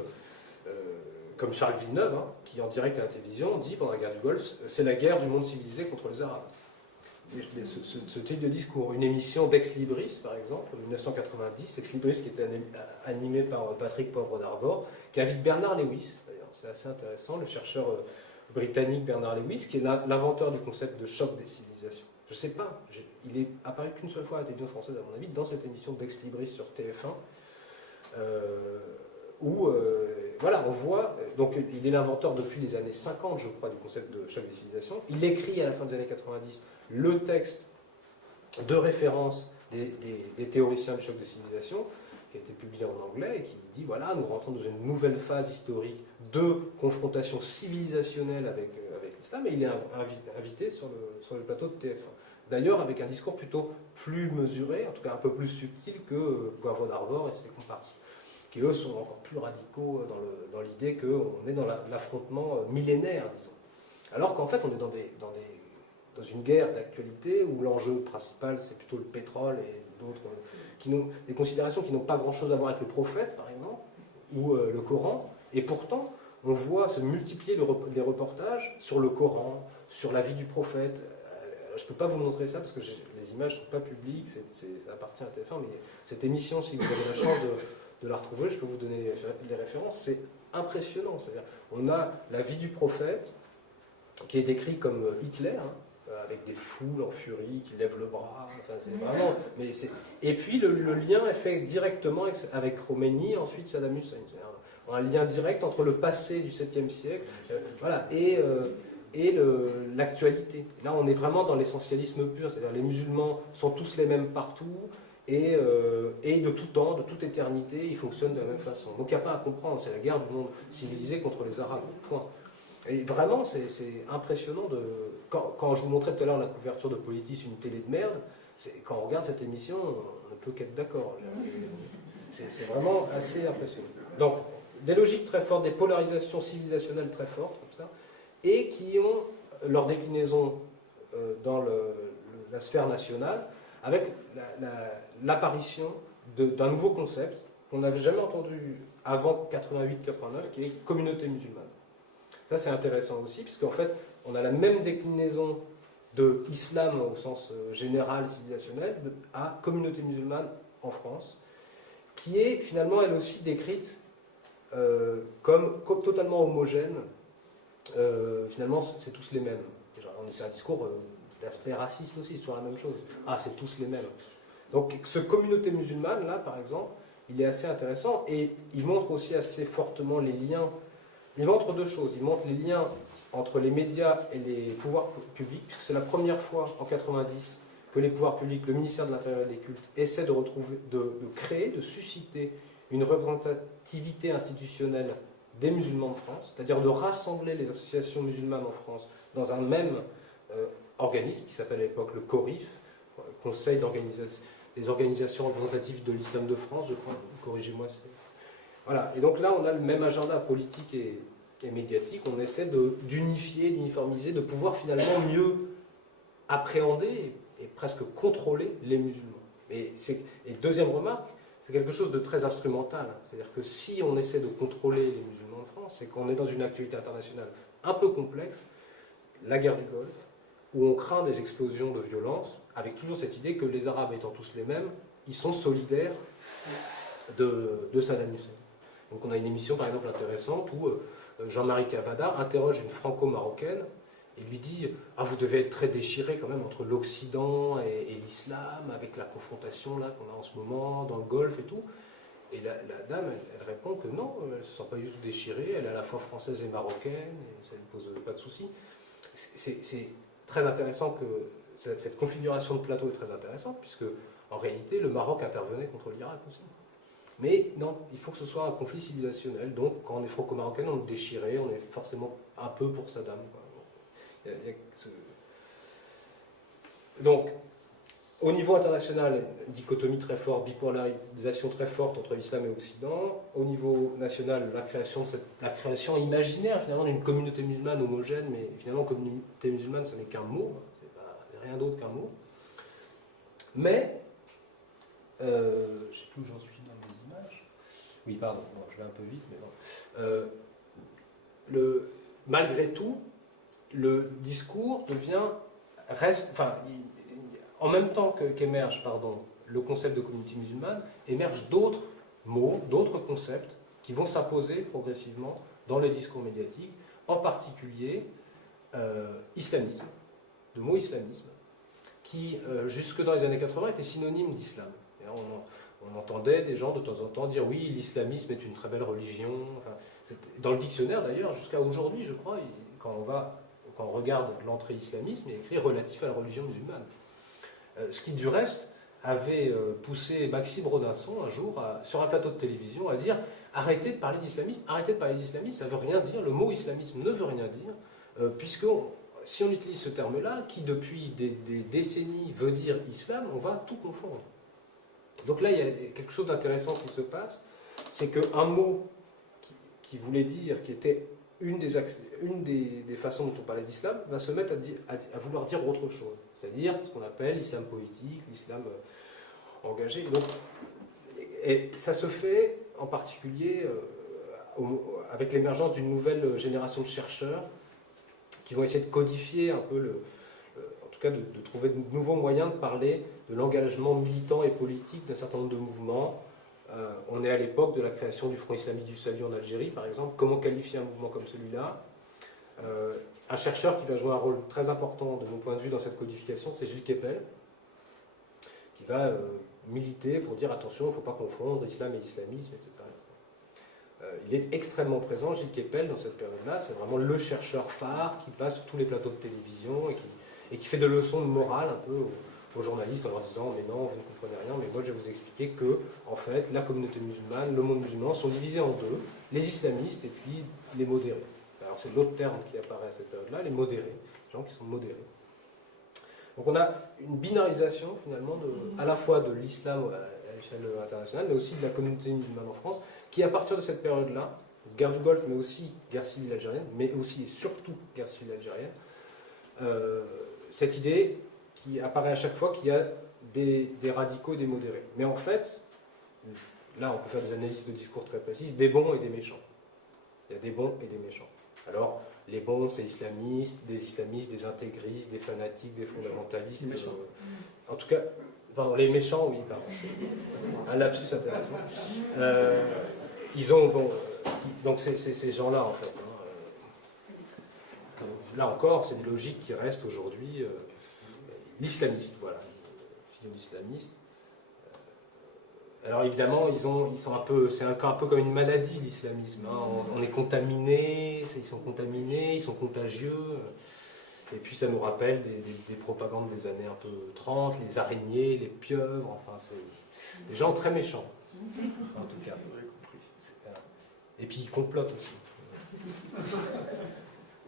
comme Charles Villeneuve, hein, qui en direct à la télévision dit pendant la guerre du Golfe, c'est la guerre du monde civilisé contre les Arabes. Ce type de discours. Une émission d'Ex Libris, par exemple, en 1990, Ex Libris qui était animée par Patrick Poivre d'Arvor, qui invite Bernard Lewis, d'ailleurs, c'est assez intéressant, le chercheur britannique Bernard Lewis, qui est l'inventeur du concept de choc des civilisations. Je ne sais pas, il est apparu qu'une seule fois à la télévision française, à mon avis, dans cette émission d'Ex Libris sur TF1, où voilà, on voit, donc il est l'inventeur depuis les années 50, je crois, du concept de choc des civilisations. Il écrit à la fin des années 90 le texte de référence des théoriciens du choc des civilisations, qui a été publié en anglais, et qui dit, voilà, nous rentrons dans une nouvelle phase historique de confrontation civilisationnelle avec l'islam, et il est invité sur le plateau de TF1. D'ailleurs, avec un discours plutôt plus mesuré, en tout cas un peu plus subtil que Poivre d'Arvor et ses comparses, qui eux sont encore plus radicaux dans l'idée qu'on est dans l'affrontement millénaire, disons. Alors qu'en fait, on est dans une guerre d'actualité où l'enjeu principal, c'est plutôt le pétrole et d'autres, des considérations qui n'ont pas grand-chose à voir avec le prophète, par exemple, ou le Coran, et pourtant, on voit se multiplier les reportages sur le Coran, sur la vie du prophète. Je ne peux pas vous montrer ça parce que les images ne sont pas publiques, ça appartient à TF1, mais cette émission, si vous avez la chance de la retrouver, je peux vous donner des références, c'est impressionnant. C'est-à-dire, on a la vie du prophète qui est décrit comme Hitler, hein, avec des foules en furie qui lèvent le bras, enfin, c'est vraiment... Et puis le lien est fait directement avec Khomeini, ensuite Saddam Hussein. Un lien direct entre le passé du 7e siècle voilà, et l'actualité. Là, on est vraiment dans l'essentialisme pur, c'est-à-dire les musulmans sont tous les mêmes partout, et de tout temps, de toute éternité, ils fonctionnent de la même façon. Donc il n'y a pas à comprendre, c'est la guerre du monde civilisé contre les Arabes, point. Et vraiment, c'est impressionnant quand je vous montrais tout à l'heure la couverture de Politis, une télé de merde, quand on regarde cette émission, on ne peut qu'être d'accord. C'est vraiment assez impressionnant. Donc, des logiques très fortes, des polarisations civilisationnelles très fortes, comme ça, et qui ont leur déclinaison dans la sphère nationale, avec l'apparition d'un nouveau concept, qu'on n'avait jamais entendu avant 88-89, qui est communauté musulmane. Ça, c'est intéressant aussi, puisqu'en fait, on a la même déclinaison de islam au sens général, civilisationnel, à communauté musulmane en France, qui est finalement, elle aussi, décrite comme totalement homogène. Finalement, c'est tous les mêmes. C'est un discours d'aspect raciste aussi, c'est toujours la même chose. Ah, c'est tous les mêmes. Donc, ce communauté musulmane, là, par exemple, il est assez intéressant et il montre aussi assez fortement les liens. Il montre deux choses. Il montre les liens entre les médias et les pouvoirs publics, puisque c'est la première fois en 90 que les pouvoirs publics, le ministère de l'Intérieur et des Cultes, essaient de créer, de susciter une représentativité institutionnelle des musulmans de France, c'est-à-dire de rassembler les associations musulmanes en France dans un même organisme qui s'appelle à l'époque le CORIF, Conseil des organisations représentatives de l'islam de France, je crois, corrigez-moi. Voilà, et donc là on a le même agenda politique et médiatique, on essaie d'unifier, d'uniformiser, de pouvoir finalement mieux appréhender et presque contrôler les musulmans. Et deuxième remarque, c'est quelque chose de très instrumental. C'est-à-dire que si on essaie de contrôler les musulmans en France, c'est qu'on est dans une actualité internationale un peu complexe, la guerre du Golfe, où on craint des explosions de violence, avec toujours cette idée que les Arabes étant tous les mêmes, ils sont solidaires de Saddam Hussein. Donc on a une émission par exemple intéressante où Jean-Marie Cavada interroge une franco-marocaine et lui dit « Ah, vous devez être très déchiré quand même entre l'Occident et l'islam, avec la confrontation là qu'on a en ce moment dans le Golfe et tout. » Et la dame, elle répond que non, elle ne se sent pas du tout déchirée, elle est à la fois française et marocaine, et ça ne lui pose pas de soucis. C'est très intéressant que cette configuration de plateau est très intéressante, puisque en réalité, le Maroc intervenait contre l'Irak aussi. Mais non, il faut que ce soit un conflit civilisationnel. Donc, quand on est franco-marocain, on est déchiré, on est forcément un peu pour Saddam. Donc, au niveau international, dichotomie très forte, bipolarisation très forte entre l'islam et l'Occident. Au niveau national, la création imaginaire finalement d'une communauté musulmane homogène, mais finalement, communauté musulmane, ce n'est qu'un mot, c'est rien d'autre qu'un mot. Mais, je ne sais plus où j'en suis dans mes images. Oui, pardon, bon, je vais un peu vite, mais bon. Malgré tout, le discours en même temps qu'émerge le concept de communauté musulmane, émergent d'autres mots, d'autres concepts qui vont s'imposer progressivement dans les discours médiatiques, en particulier islamisme, le mot islamisme, qui jusque dans les années 80 était synonyme d'islam. On entendait des gens de temps en temps dire oui, l'islamisme est une très belle religion. Enfin, dans le dictionnaire d'ailleurs, jusqu'à aujourd'hui, je crois, quand on regarde l'entrée islamisme, il est écrit relatif à la religion musulmane. Ce qui, du reste, avait poussé Maxime Rodinson un jour, sur un plateau de télévision, à dire « Arrêtez de parler d'islamisme, arrêtez de parler d'islamisme, ça ne veut rien dire, le mot islamisme ne veut rien dire, puisque si on utilise ce terme-là, qui depuis des décennies veut dire islam, on va tout confondre. » Donc là, il y a quelque chose d'intéressant qui se passe, c'est qu'un mot qui voulait dire, qui était une des façons dont on parlait d'islam, va se mettre à vouloir dire autre chose. C'est-à-dire ce qu'on appelle l'islam politique, l'islam engagé. Donc, et ça se fait en particulier avec l'émergence d'une nouvelle génération de chercheurs qui vont essayer de codifier un peu, en tout cas de trouver de nouveaux moyens de parler de l'engagement militant et politique d'un certain nombre de mouvements. On est à l'époque de la création du Front islamique du salut en Algérie, par exemple. Comment qualifier un mouvement comme celui-là ? Un chercheur qui va jouer un rôle très important, de mon point de vue, dans cette codification, c'est Gilles Kepel, qui va militer pour dire attention, il ne faut pas confondre islam et islamisme, etc. Il est extrêmement présent, Gilles Kepel, dans cette période-là. C'est vraiment le chercheur phare qui passe sur tous les plateaux de télévision et qui fait des leçons de morale un peu aux journalistes en leur disant mais non, vous ne comprenez rien, mais moi je vais vous expliquer que en fait la communauté musulmane, le monde musulman sont divisés en deux, les islamistes et puis les modérés. Alors c'est l'autre terme qui apparaît à cette période-là, les modérés, les gens qui sont modérés. Donc on a une binarisation finalement à la fois de l'islam à l'échelle internationale, mais aussi de la communauté musulmane en France, qui à partir de cette période-là, guerre du Golfe, mais aussi guerre civile algérienne, mais aussi et surtout guerre civile algérienne, cette idée qui apparaît à chaque fois qu'il y a des radicaux et des modérés. Mais en fait, là on peut faire des analyses de discours très précises, des bons et des méchants. Il y a des bons et des méchants. Alors, les bons, c'est des islamistes, des intégristes, des fanatiques, des fondamentalistes. En tout cas, pardon, les méchants, oui, pardon. Un lapsus intéressant. Ils ont, bon, donc c'est ces gens-là, en fait. Hein. Là encore, c'est des logiques qui restent aujourd'hui. L'islamiste, voilà. L'islamiste. Alors évidemment, ils sont un peu, c'est un peu comme une maladie, l'islamisme. Hein. On est contaminé, ils sont contaminés, ils sont contagieux. Et puis ça nous rappelle des propagandes des années un peu 30, les araignées, les pieuvres, enfin c'est des gens très méchants, en tout cas. Et puis ils complotent aussi.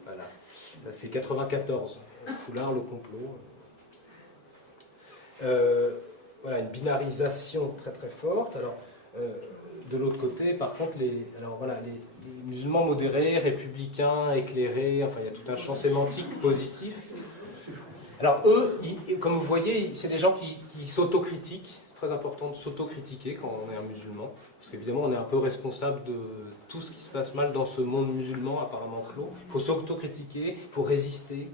Voilà. Ça c'est 94, Foulard, le complot. Voilà, une binarisation très très forte. Alors, de l'autre côté, par contre, les musulmans modérés, républicains, éclairés, enfin, il y a tout un champ sémantique positif. Alors, eux, comme vous voyez, c'est des gens qui s'autocritiquent. C'est très important de s'autocritiquer quand on est un musulman, parce qu'évidemment, on est un peu responsable de tout ce qui se passe mal dans ce monde musulman apparemment clos. Il faut s'autocritiquer, il faut résister,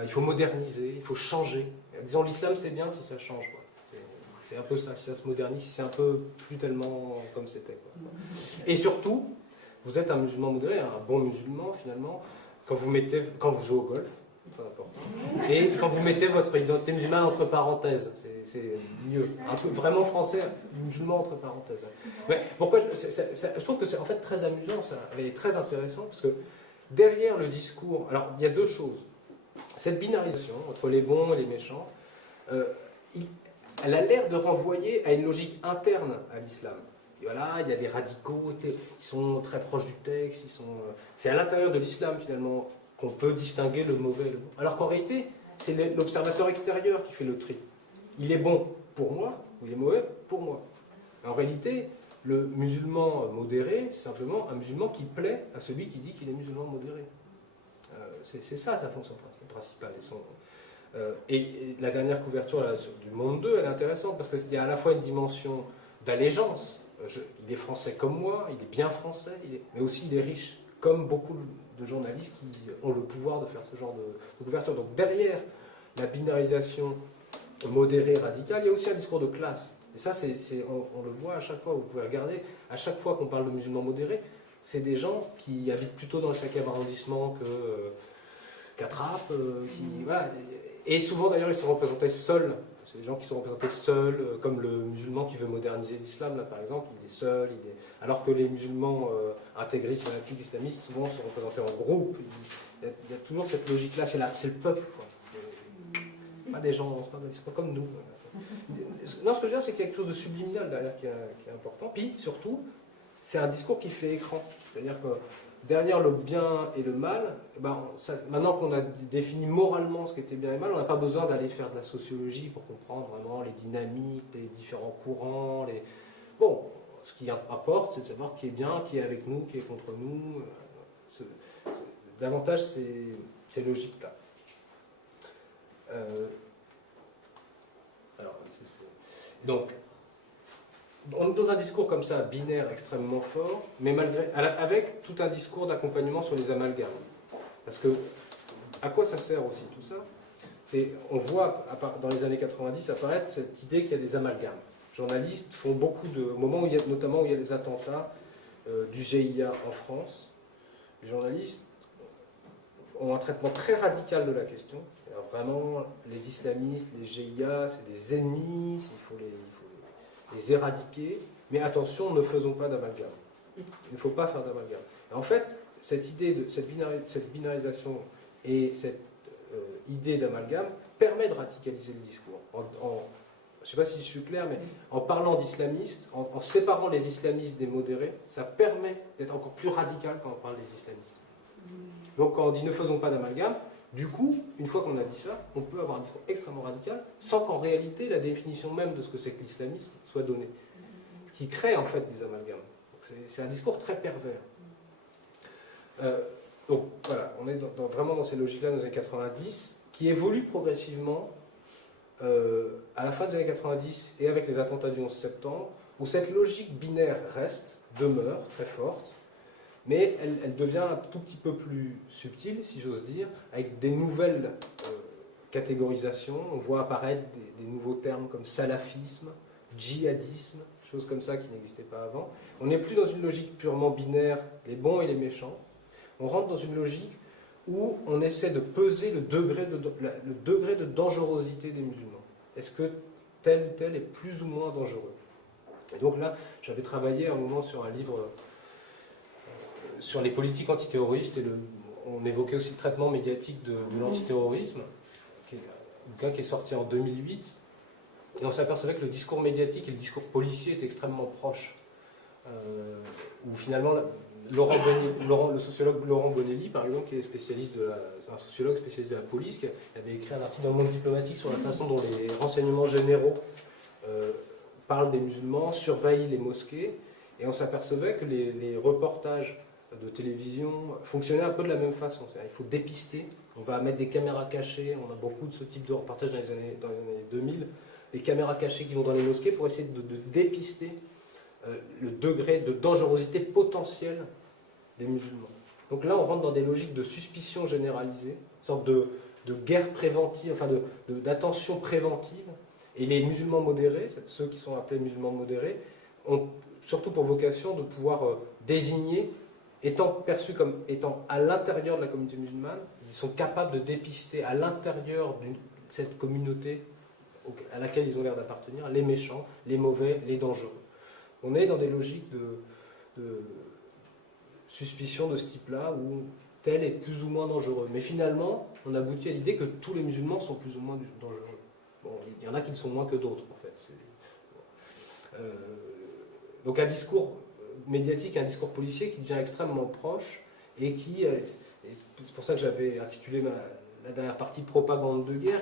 il faut moderniser, il faut changer. Disons, l'islam, c'est bien si ça change, quoi. C'est un peu ça, si ça se modernise, si c'est un peu plus tellement comme c'était. Et surtout, vous êtes un musulman modéré, un bon musulman finalement, quand vous jouez au golf, très important, et quand vous mettez votre identité musulmane entre parenthèses, c'est mieux. Un peu vraiment français, musulman entre parenthèses. Mais pourquoi je trouve que c'est en fait très amusant, ça, et très intéressant, parce que derrière le discours, alors il y a deux choses. Cette binarisation entre les bons et les méchants, elle a l'air de renvoyer à une logique interne à l'islam. Voilà, il y a des radicaux, ils sont très proches du texte, c'est à l'intérieur de l'islam finalement qu'on peut distinguer le mauvais et le bon. Alors qu'en réalité, c'est l'observateur extérieur qui fait le tri. Il est bon pour moi, ou il est mauvais pour moi. En réalité, le musulman modéré, c'est simplement un musulman qui plaît à celui qui dit qu'il est musulman modéré. C'est ça sa fonction principale. Et la dernière couverture là, du Monde 2, elle est intéressante parce qu'il y a à la fois une dimension d'allégeance. Il est français comme moi, il est bien français, mais aussi il est riche, comme beaucoup de journalistes qui ont le pouvoir de faire ce genre de couverture. Donc derrière la binarisation modérée, radicale, il y a aussi un discours de classe. Et ça, on le voit à chaque fois, vous pouvez regarder, à chaque fois qu'on parle de musulmans modérés, c'est des gens qui habitent plutôt dans le 5e arrondissement qu'Attrape, voilà. Et souvent d'ailleurs ils sont représentés seuls, c'est des gens qui sont représentés seuls, comme le musulman qui veut moderniser l'islam là par exemple, il est seul, alors que les musulmans intégristes, fanatiques, islamistes souvent sont représentés en groupe, il y a toujours cette logique là, c'est le peuple, quoi. Pas des gens, c'est pas comme nous. Non, ce que je veux dire c'est qu'il y a quelque chose de subliminal derrière qui est important, puis surtout c'est un discours qui fait écran, c'est-à-dire que derrière le bien et le mal, maintenant qu'on a défini moralement ce qui était bien et mal, on n'a pas besoin d'aller faire de la sociologie pour comprendre vraiment les dynamiques, les différents courants. Bon, ce qui importe, c'est de savoir qui est bien, qui est avec nous, qui est contre nous. Davantage ces logiques-là. Donc, on est dans un discours comme ça, binaire, extrêmement fort, mais avec tout un discours d'accompagnement sur les amalgames. Parce que, à quoi ça sert aussi tout ça? On voit, dans les années 90, apparaître cette idée qu'il y a des amalgames. Les journalistes font beaucoup au moment notamment où il y a les attentats du GIA en France, les journalistes ont un traitement très radical de la question. Alors vraiment, les islamistes, les GIA, c'est des ennemis, il faut les éradiquer, mais attention, ne faisons pas d'amalgame. Il ne faut pas faire d'amalgame. En fait, cette idée de cette binarisation et cette idée d'amalgame permet de radicaliser le discours. Je ne sais pas si je suis clair, mais en parlant d'islamistes, en séparant les islamistes des modérés, ça permet d'être encore plus radical quand on parle des islamistes. Donc quand on dit ne faisons pas d'amalgame, du coup, une fois qu'on a dit ça, on peut avoir un discours extrêmement radical, sans qu'en réalité la définition même de ce que c'est que l'islamisme soit donnée. Ce qui crée en fait des amalgames. C'est un discours très pervers. Donc voilà, on est vraiment dans ces logiques-là dans les années 90, qui évoluent progressivement à la fin des années 90 et avec les attentats du 11 septembre, où cette logique binaire demeure très forte, mais elle devient un tout petit peu plus subtile, si j'ose dire, avec des nouvelles catégorisations. On voit apparaître des nouveaux termes comme salafisme, djihadisme, choses comme ça qui n'existaient pas avant. On n'est plus dans une logique purement binaire, les bons et les méchants. On rentre dans une logique où on essaie de peser le degré de dangerosité des musulmans. Est-ce que tel ou tel est plus ou moins dangereux? Et donc là, j'avais travaillé à un moment sur un livre sur les politiques antiterroristes, et on évoquait aussi le traitement médiatique de l'antiterrorisme, un bouquin qui est sorti en 2008, et on s'apercevait que le discours médiatique et le discours policier étaient extrêmement proches. Où finalement, le sociologue Laurent Bonelli, par exemple, qui est un sociologue spécialiste de la police, qui avait écrit un article dans le Monde diplomatique sur la façon dont les renseignements généraux parlent des musulmans, surveillent les mosquées, et on s'apercevait que les reportages de télévision fonctionnaient un peu de la même façon. Il faut dépister, on va mettre des caméras cachées, on a beaucoup de ce type de reportages dans les années 2000, des caméras cachées qui vont dans les mosquées pour essayer de dépister le degré de dangerosité potentielle des musulmans. Donc là, on rentre dans des logiques de suspicion généralisée, une sorte de guerre préventive, enfin d'attention préventive. Et les musulmans modérés, ceux qui sont appelés musulmans modérés, ont surtout pour vocation de pouvoir désigner, étant perçus comme étant à l'intérieur de la communauté musulmane, ils sont capables de dépister à l'intérieur de cette communauté à laquelle ils ont l'air d'appartenir, les méchants, les mauvais, les dangereux. On est dans des logiques de suspicion de ce type-là, où tel est plus ou moins dangereux. Mais finalement, on aboutit à l'idée que tous les musulmans sont plus ou moins dangereux. Bon, il y en a qui le sont moins que d'autres, en fait. Donc un discours médiatique, un discours policier qui devient extrêmement proche, et qui, c'est pour ça que j'avais intitulé la dernière partie propagande de guerre,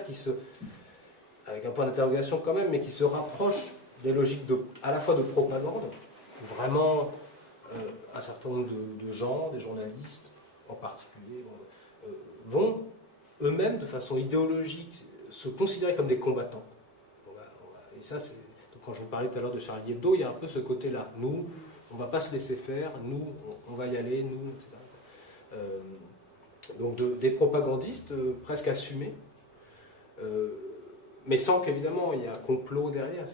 avec un point d'interrogation quand même, mais qui se rapproche des logiques à la fois de propagande, où vraiment un certain nombre de gens, des journalistes en particulier, vont eux-mêmes, de façon idéologique, se considérer comme des combattants. Et ça, quand je vous parlais tout à l'heure de Charlie Hebdo, il y a un peu ce côté-là. Nous, on ne va pas se laisser faire, nous, on va y aller, nous, etc. Donc des propagandistes presque assumés, mais sans qu'évidemment il y ait un complot derrière.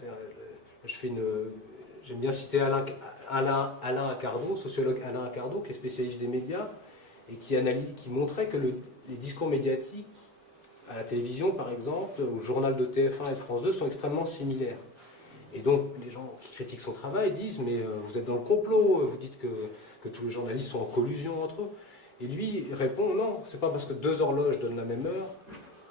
J'aime bien citer Alain Accardo, sociologue Alain Accardo, qui est spécialiste des médias, et qui montrait que les discours médiatiques à la télévision, par exemple, au journal de TF1 et de France 2, sont extrêmement similaires. Et donc, les gens qui critiquent son travail disent « mais vous êtes dans le complot, vous dites que tous les journalistes sont en collusion entre eux ». Et lui répond « non, c'est pas parce que deux horloges donnent la même heure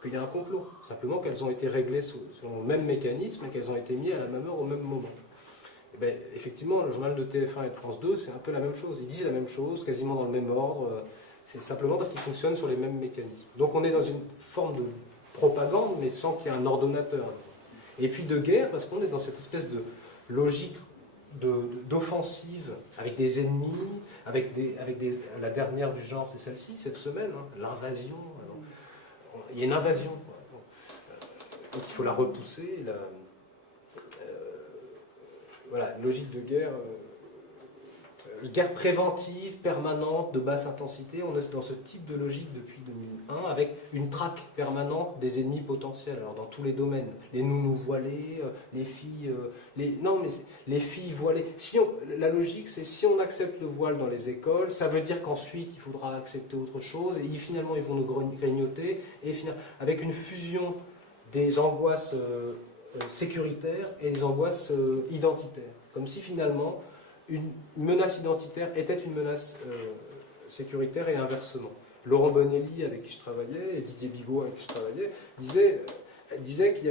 qu'il y a un complot. Simplement qu'elles ont été réglées selon le même mécanisme et qu'elles ont été mises à la même heure au même moment ». Et bien, effectivement, le journal de TF1 et de France 2, c'est un peu la même chose. Ils disent la même chose, quasiment dans le même ordre. C'est simplement parce qu'ils fonctionnent sur les mêmes mécanismes. Donc on est dans une forme de propagande, mais sans qu'il y ait un ordonnateur. Et puis de guerre, parce qu'on est dans cette espèce de logique d'offensive, avec des ennemis, la dernière du genre, c'est celle-ci, cette semaine, hein, l'invasion. Il y a une invasion. Donc il faut la repousser. Voilà, logique de guerre. Guerre préventive, permanente, de basse intensité. On est dans ce type de logique depuis 2001, avec une traque permanente des ennemis potentiels, alors dans tous les domaines. Les nounous voilés, les filles... les filles voilées. La logique, c'est si on accepte le voile dans les écoles, ça veut dire qu'ensuite, il faudra accepter autre chose, et finalement, ils vont nous grignoter, et avec une fusion des angoisses sécuritaires et des angoisses identitaires. Comme si finalement... une menace identitaire était une menace sécuritaire et inversement. Laurent Bonelli, avec qui je travaillais, et Didier Bigot, avec qui je travaillais, disaient qu'il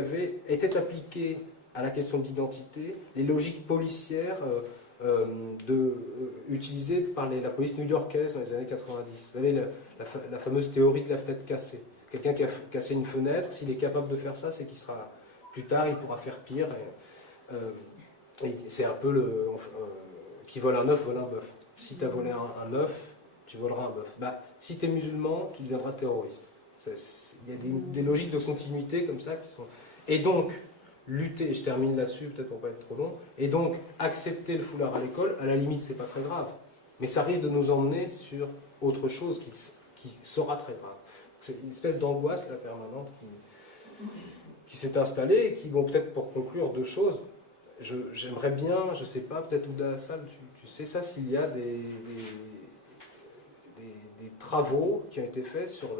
était appliqué à la question de l'identité les logiques policières utilisées par la police new-yorkaise dans les années 90. Vous savez, la fameuse théorie de la fenêtre cassée. Quelqu'un qui a cassé une fenêtre, s'il est capable de faire ça, c'est qu'il sera... Plus tard, il pourra faire pire. C'est un peu qui vole un œuf, vole un bœuf. Si tu as volé un œuf, tu voleras un bœuf. Si tu es musulman, tu deviendras terroriste. Il y a des logiques de continuité comme ça qui sont... Et donc, lutter, et je termine là-dessus, peut-être pour pas être trop long, et donc accepter le foulard à l'école, à la limite, c'est pas très grave. Mais ça risque de nous emmener sur autre chose qui sera très grave. C'est une espèce d'angoisse là, permanente qui s'est installée et qui, bon, peut-être pour conclure, deux choses. J'aimerais bien, je ne sais pas, peut-être Ouda Hassal, tu sais ça, s'il y a des travaux qui ont été faits sur la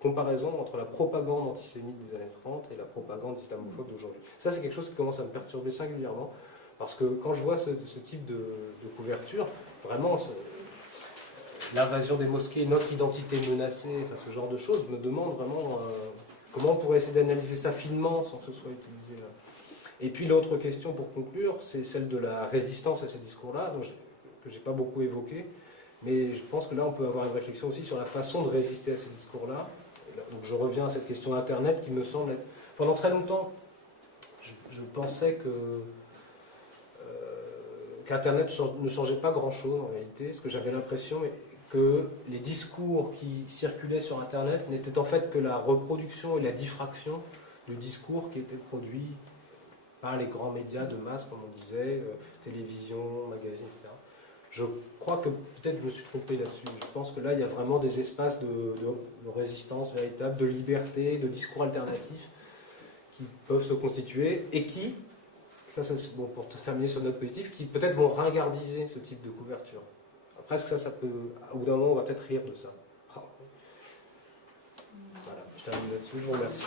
comparaison entre la propagande antisémite des années 30 et la propagande islamophobe d'aujourd'hui. Ça, c'est quelque chose qui commence à me perturber singulièrement, parce que quand je vois ce type de couverture, vraiment, l'invasion des mosquées, notre identité menacée, enfin, ce genre de choses, je me demande vraiment comment on pourrait essayer d'analyser ça finement sans que ce soit utilisé. Et puis l'autre question pour conclure, c'est celle de la résistance à ces discours-là, que je n'ai pas beaucoup évoqué, mais je pense que là on peut avoir une réflexion aussi sur la façon de résister à ces discours-là. Donc je reviens à cette question d'Internet qui me semble être... Pendant très longtemps, je pensais qu'Internet ne changeait pas grand-chose en réalité, parce que j'avais l'impression que les discours qui circulaient sur Internet n'étaient en fait que la reproduction et la diffraction du discours qui était produit par les grands médias de masse, comme on disait, télévision, magazines, etc. Je crois que peut-être je me suis trompé là-dessus. Je pense que là, il y a vraiment des espaces de résistance véritable, de liberté, de discours alternatifs qui peuvent se constituer et qui, ça c'est bon pour terminer sur notre positif, qui peut-être vont ringardiser ce type de couverture. Presque ça peut, au bout d'un moment, on va peut-être rire de ça. Voilà, je termine là-dessus, je vous remercie.